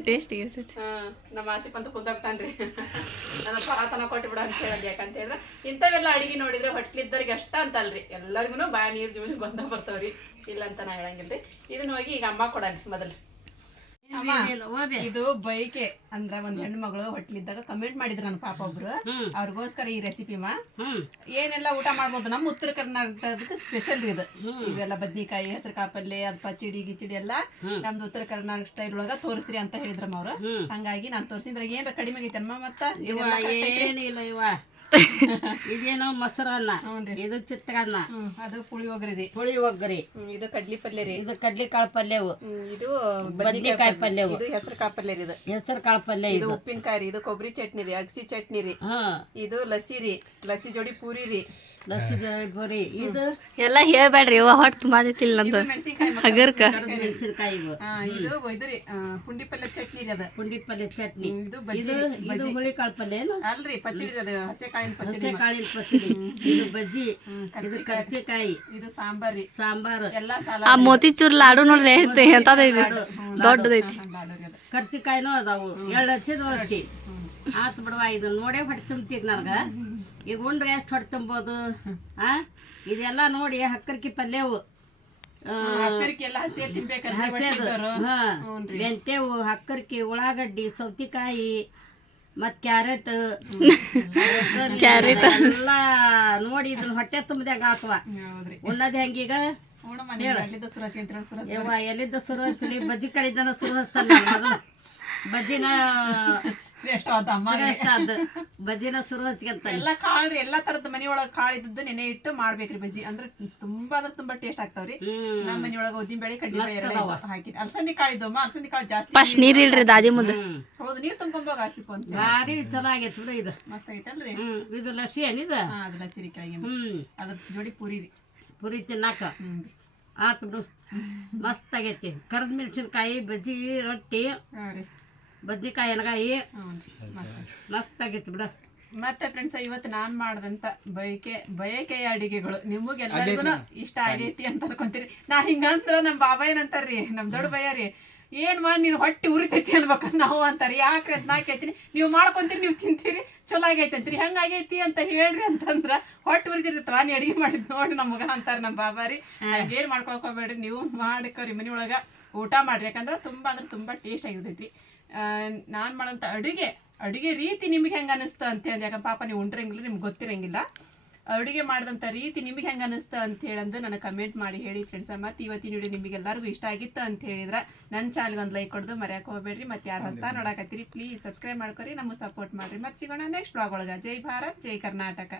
ಟೇಸ್ಟ್ ಇರ್ತೈತಿ ಹಾ, ನಮ್ಮ ಆಸಿಪ್ ಅಂತ ಕುಂತಾಬಿಟ್ಟಾನ್ರಿ ನನ್ನ ಪರಾತನ ಕೊಟ್ಟು ಬಿಡ ಅಂತ ಹೇಳಿ ಯಾಕಂತ ಹೇಳಿದ್ರೆ ಇಂಥವೆಲ್ಲ ಅಡಿಗೆ ನೋಡಿದ್ರೆ ಹೊಟ್ಲಿದ್ದವ್ರಿಗೆ ಅಷ್ಟ ಅಂತಲ್ರಿ. ಎಲ್ಲರಿಗೂ ಬಾಯ ನೀರು ಜೀವನ ಬಂದ ಬರ್ತಾವ್ರಿ. ಇಲ್ಲ ಅಂತ ನಾ ಹೇಳಂಗಿಲ್ರಿ. ಇದನ್ನ ಹೋಗಿ ಈಗ ಅಮ್ಮ ಕೊಡನ್ರಿ ಮೊದಲು. ಇದು ಬೈಕೆ. ಅಂದ್ರ ಒಂದ್ ಹೆಣ್ಣು ಮಗಳು ಹೊಟ್ಲಿದ್ದಾಗ ಕಮೆಂಟ್ ಮಾಡಿದ್ರ ನನ್ನ ಪಾಪ ಒಬ್ರು. ಅವ್ರಿಗೋಸ್ಕರ ಈ ರೆಸಿಪಿ ಮಾ. ಏನೆಲ್ಲ ಊಟ ಮಾಡ್ಬೋದು? ನಮ್ಮ ಉತ್ತರ ಕರ್ನಾಟಕದ ಸ್ಪೆಷಲ್ ಇದು. ಇವೆಲ್ಲ ಬದ್ನಿಕಾಯಿ ಹೆಸರು ಕಾಪಲ್ಲೆ ಅದ್ ಪಚಿಡಿ ಗಿಚಡಿ ಎಲ್ಲ ನಮ್ದು ಉತ್ತರ ಕರ್ನಾಟಕ ಸ್ಟೈಲ್ ಒಳಗ ತೋರಿಸ್ರಿ ಅಂತ ಹೇಳಿದ್ರಮ್ಮ ಅವ್ರು ಹಂಗಾಗಿ ನಾನು ತೋರಿಸಿದ್ರೆ ಏನ್ರ ಕಡಿಮೆ ಆಗೈತಮ್ಮ ಮತ್ತ? ಇದೇನೋ ಮೊಸರನ್ನ ಇದು ಚಿತ್ರಾನ್ನ. ಅದು ಪುಳಿ ಒಗ್ರಿ ರೀ. ಪುಳಿ ಒಗ್ಗರಿ ಇದು ಕಡ್ಲಿ ಪಲ್ಯ ರೀ. ಇದು ಕಡ್ಲಿ ಕಾಳು ಪಲ್ಯವು ಇದು ಬದನೆಕಾಯಿ ಪಲ್ಯವು. ಇದು ಹೆಸರು ಕಾಳು ಪಲ್ಯ ರೀ ಇದು. ಹೆಸರು ಕಾಳು ಪಲ್ಯ ಇದು ಉಪ್ಪಿನಕಾಯಿ ರೀ. ಇದು ಕೊಬ್ಬರಿ ಚಟ್ನಿ ರೀ. ಅಗಸಿ ಚಟ್ನಿ ರೀ. ಹಾ. ಇದು ಲಸ್ಸಿ ರೀ. ಲಸ್ಸಿ ಜೋಡಿ ಪೂರಿ ರೀ. ಲಸಿ ಪೂರಿ. ಇದು ಎಲ್ಲ ಹೇಳ್ಬೇಡ್ರಿ. ಇವ ತುಂಬಾ ತುಂಬಾದಿತ್ತಿಲ್ಲ ನಂದು. ಮೆಣಸಿನ್ಕಾಯಿ ಹಗರ್ಕ. ಮೆಣಸಿನ್ಕಾಯಿ ಇವು. ಹಾ ಇದು ಇದು ರೀ. ಪುಂಡಿ ಪಲ್ಯ ಚಟ್ನಿ ರೀ ಅದ. ಪುಂಡಿ ಪಲ್ಯ ಚಟ್ನಿ. ಇದು ಬಜ್ಜಿ ಇದು ಹುಳಿ ಕಾಳು ಪಲ್ಯ ಅಲ್ರಿ ಪಚ್ಚಡಿ ಹಸೆ ಕಾಳಿನ ಇದು ಬಜ್ಜಿ ಇದು ಕರ್ಚಿಕಾಯಿ ಇದು ಸಾಂಬಾರ್. ಸಾಂಬಾರು. ಎಲ್ಲಾ ಸಾಲ ಆ ಮೋತಿಚೂರ್ ಲಾಡು ನೋಡ್ರಿ ಐತೆ ಎಂತದೈತಿ ದೊಡ್ಡದೈತಿ. ಕರ್ಚಿಕಾಯಿನೂ ಅದಾವು. ಎರಡು ಹಚ್ಚಿದ ರೊಟ್ಟಿ ಆತ್ ಬಿಡವ ಇದು ನೋಡೇ ಹೊಟ್ಟೆ ತುಂಬ್ತೀರಿ ನನಗೆ. ಈಗ ಉಂಡ್ರೆ ಎಷ್ಟು ಹೊಟ್ಟೆ ತುಂಬೋದು? ಆ? ಇದೆಲ್ಲ ನೋಡಿ ಹಕ್ಕರ್ಕಿ ಪಲ್ಯವು. ಆ, ಅಕ್ಕರಿಗೆ ಎಲ್ಲ ಹಸಿ ಹಸೆದು. ಹಾ. ಮೆಂತೆವು ಹಕ್ಕರ್ಕಿ ಉಳ್ಳಾಗಡ್ಡಿ ಸೌತಿಕಾಯಿ ಮತ್ ಕ್ಯಾರೆಟ್ ಕ್ಯಾರೆಟ್ ಎಲ್ಲ ನೋಡಿ ಇದನ್ನ ಹೊಟ್ಟೆ ತುಂಬದಾಗ ಹಾಕುವ ಹೌದ್ರಿ. ಉಣ್ಣದ್ ಹೆಂಗೀಗ? ಯವ್ವ ಎಲ್ಲಿದ್ದ ಸುರು ಹಚ್ಚಲಿ ಬಜ್ಜಿ ಕಳಿದನ ಸುರು ಹಚ್ತಾನ ಮೊದಲು ಬಜ್ಜಿನ ಶ್ರೇಷ್ಠ ಆದ ಅಮ್ಮ ಶ್ರೇಷ್ಠ ಅದ. ಬಜ್ಜಿನ ಸುರು ಹಚ್ಕೊಂತಾನೆ ಎಲ್ಲಾ ಕಾಳು ಎಲ್ಲಾ ತರದ ಮನಿಯೊಳಗ ಕಾಳು ಇದ್ದದ್ದು ನೆನೆ ಇಟ್ಟು ಮಾಡ್ಬೇಕ್ರಿ ಬಜ್ಜಿ. ಅಂದ್ರೆ ತುಂಬಾ ಅಂದ್ರೆ ತುಂಬಾ ಟೇಸ್ಟ್ ಆಗ್ತಾವ್ರಿ. ಹ್ಮ್. ನಮ್ಮ ಮನಿಯೊಳಗ ಉದ್ದಿನ ಬೇಳೆ ಕಡ್ಲಿ ಬೇಳೆ ಎರಡು ಹಾಕಿ ಅಲಸಂದಿ ಕಾಳು ಇದ್ದಮ್ಮ ಅಲಸಂದಿ ಕಾಳು ಜಾಸ್ತಿ ಫಸ್ಟ್ ನೀರ್ ಇಲ್ರಿ ದಾದಿ ಮುಂದೆ. ಹೌದು ನೀರ್ ತುಂಬ್ಕೊಂಬೋಗ ಆಸಿಪ್ ಅಂತ ಭಾರಿ ಚಲೋ ಆಗೈತಿ ಬಿಡು ಇದು. ಮಸ್ತ್ ಆಗೈತಲ್ರಿ ಇದು ಲಸಿ ಏನಿದ ಹಾ ಅದು ಲಸಿರಿ ಕೆಳಗೆ ಹ್ಮ್. ಅದ್ರ ಜೋಡಿ ಪೂರಿ ರೀ. ಪುರಿ ತಿನ್ನಾಕ? ಆತ್ ಬಿಡು ಮಸ್ತ್ ಆಗೈತಿ. ಕರ್ದ ಮೆಣಸಿನ್ಕಾಯಿ ಬಜ್ಜಿ ರೊಟ್ಟಿ. ಹಾ ರೀ. ಬದ್ನಿಕಾಯಿ ಎಣ್ಗಾಯಿ ಮಸ್ತ್ ಆಗಿತ್ತು ಬಿಡ. ಮತ್ತೆ ಫ್ರೆಂಡ್ಸ್ ಇವತ್ತು ನಾನ್ ಮಾಡ್ದಂತ ಬಯಕೆ ಬಯಕೆಯ ಅಡಿಗೆಗಳು. ನಿಮಗೆಲ್ಲರಿಗೂ ಇಷ್ಟ ಆಗೈತಿ ಅಂತ ಅನ್ಕೊಂತೀರಿ. ನಾ ಹಿಂಗಂದ್ರ ನಮ್ ಬಾಬಾ ಏನಂತಾರ್ರಿ ನಮ್ ದೊಡ್ಡ ಭಯ ರೀ ಏನ್ ಮಾ ನೀನ್ ಹೊಟ್ಟೆ ಉರಿತೈತಿ ಅನ್ಬೇಕ ನಾವು ಅಂತಾರ ಯಾಕ್ರಿ ಅಂತ ನಾ ಕೇಳ್ತೀನಿ? ನೀವು ಮಾಡ್ಕೊಂತೀರಿ ನೀವು ತಿಂತೀರಿ ಚಲೋ ಆಗೈತೆ ಅಂತೀರಿ ಹೆಂಗಾಗೈತಿ ಅಂತ ಹೇಳ್ರಿ ಅಂತಂದ್ರ ಹೊಟ್ಟೆ ಉರಿತಿರ್ತೈತವ ನೀ ಅಡಿಗೆ ಮಾಡಿದ್ ನೋಡಿ ನಮಗ ಅಂತಾರ ನಮ್ಮ ಬಾಬಾರಿ. ರೀ ಏನ್ ಮಾಡ್ಕೊಬೇಡ್ರಿ ನೀವು ಮಾಡ್ಕೋರಿ ಮನಿ ಒಳಗ ಊಟ ಮಾಡ್ರಿ ಯಾಕಂದ್ರ ತುಂಬಾ ಅಂದ್ರೆ ತುಂಬಾ ಟೇಸ್ಟ್ ಆಗಿರ್ತೈತಿ. ನಾನ್ ಮಾಡೋಂಥ ಅಡುಗೆ ಅಡುಗೆ ರೀತಿ ನಿಮಗೆ ಹೆಂಗ ಅನ್ನಿಸ್ತು ಅಂತ ಹೇಳಿ ಯಾಕಂದ್ರೆ ಪಾಪ ನೀವು ಉಂಡ್ರಂಗಿಲ್ಲ ನಿಮ್ಗೆ ಗೊತ್ತಿರಂಗಿಲ್ಲ. ಅಡುಗೆ ಮಾಡಿದಂಥ ರೀತಿ ನಿಮಗೆ ಹೆಂಗೆ ಅನಿಸ್ತ ಅಂತ ಹೇಳಂದು ನನಗೆ ಕಮೆಂಟ್ ಮಾಡಿ ಹೇಳಿ ಫ್ರೆಂಡ್ಸ್ ಮತ್ತು ಇವತ್ತಿನ ವಿಡಿಯೋ ನಿಮಗೆಲ್ಲರಿಗೂ ಇಷ್ಟ ಆಗಿತ್ತು ಅಂತ ಹೇಳಿದ್ರೆ ನನ್ನ ಚಾನಲ್ಗೆ ಒಂದು ಲೈಕ್ ಕೊಡೋದು ಮರ್ಯಾಕೆ ಹೋಗ್ಬೇಡ್ರಿ. ಮತ್ತು ಯಾರು ಹೊಸ ನೋಡಕತ್ತೀರಿ ಪ್ಲೀಸ್ ಸಬ್ಸ್ಕ್ರೈಬ್ ಮಾಡ್ಕೊರಿ. ನಮಗೆ ಸಪೋರ್ಟ್ ಮಾಡಿರಿ. ಮತ್ತೆ ಸಿಗೋಣ ನೆಕ್ಸ್ಟ್ ಬ್ಲಾಗ್ ಒಳಗೆ. ಜೈ ಭಾರತ್ ಜೈ ಕರ್ನಾಟಕ.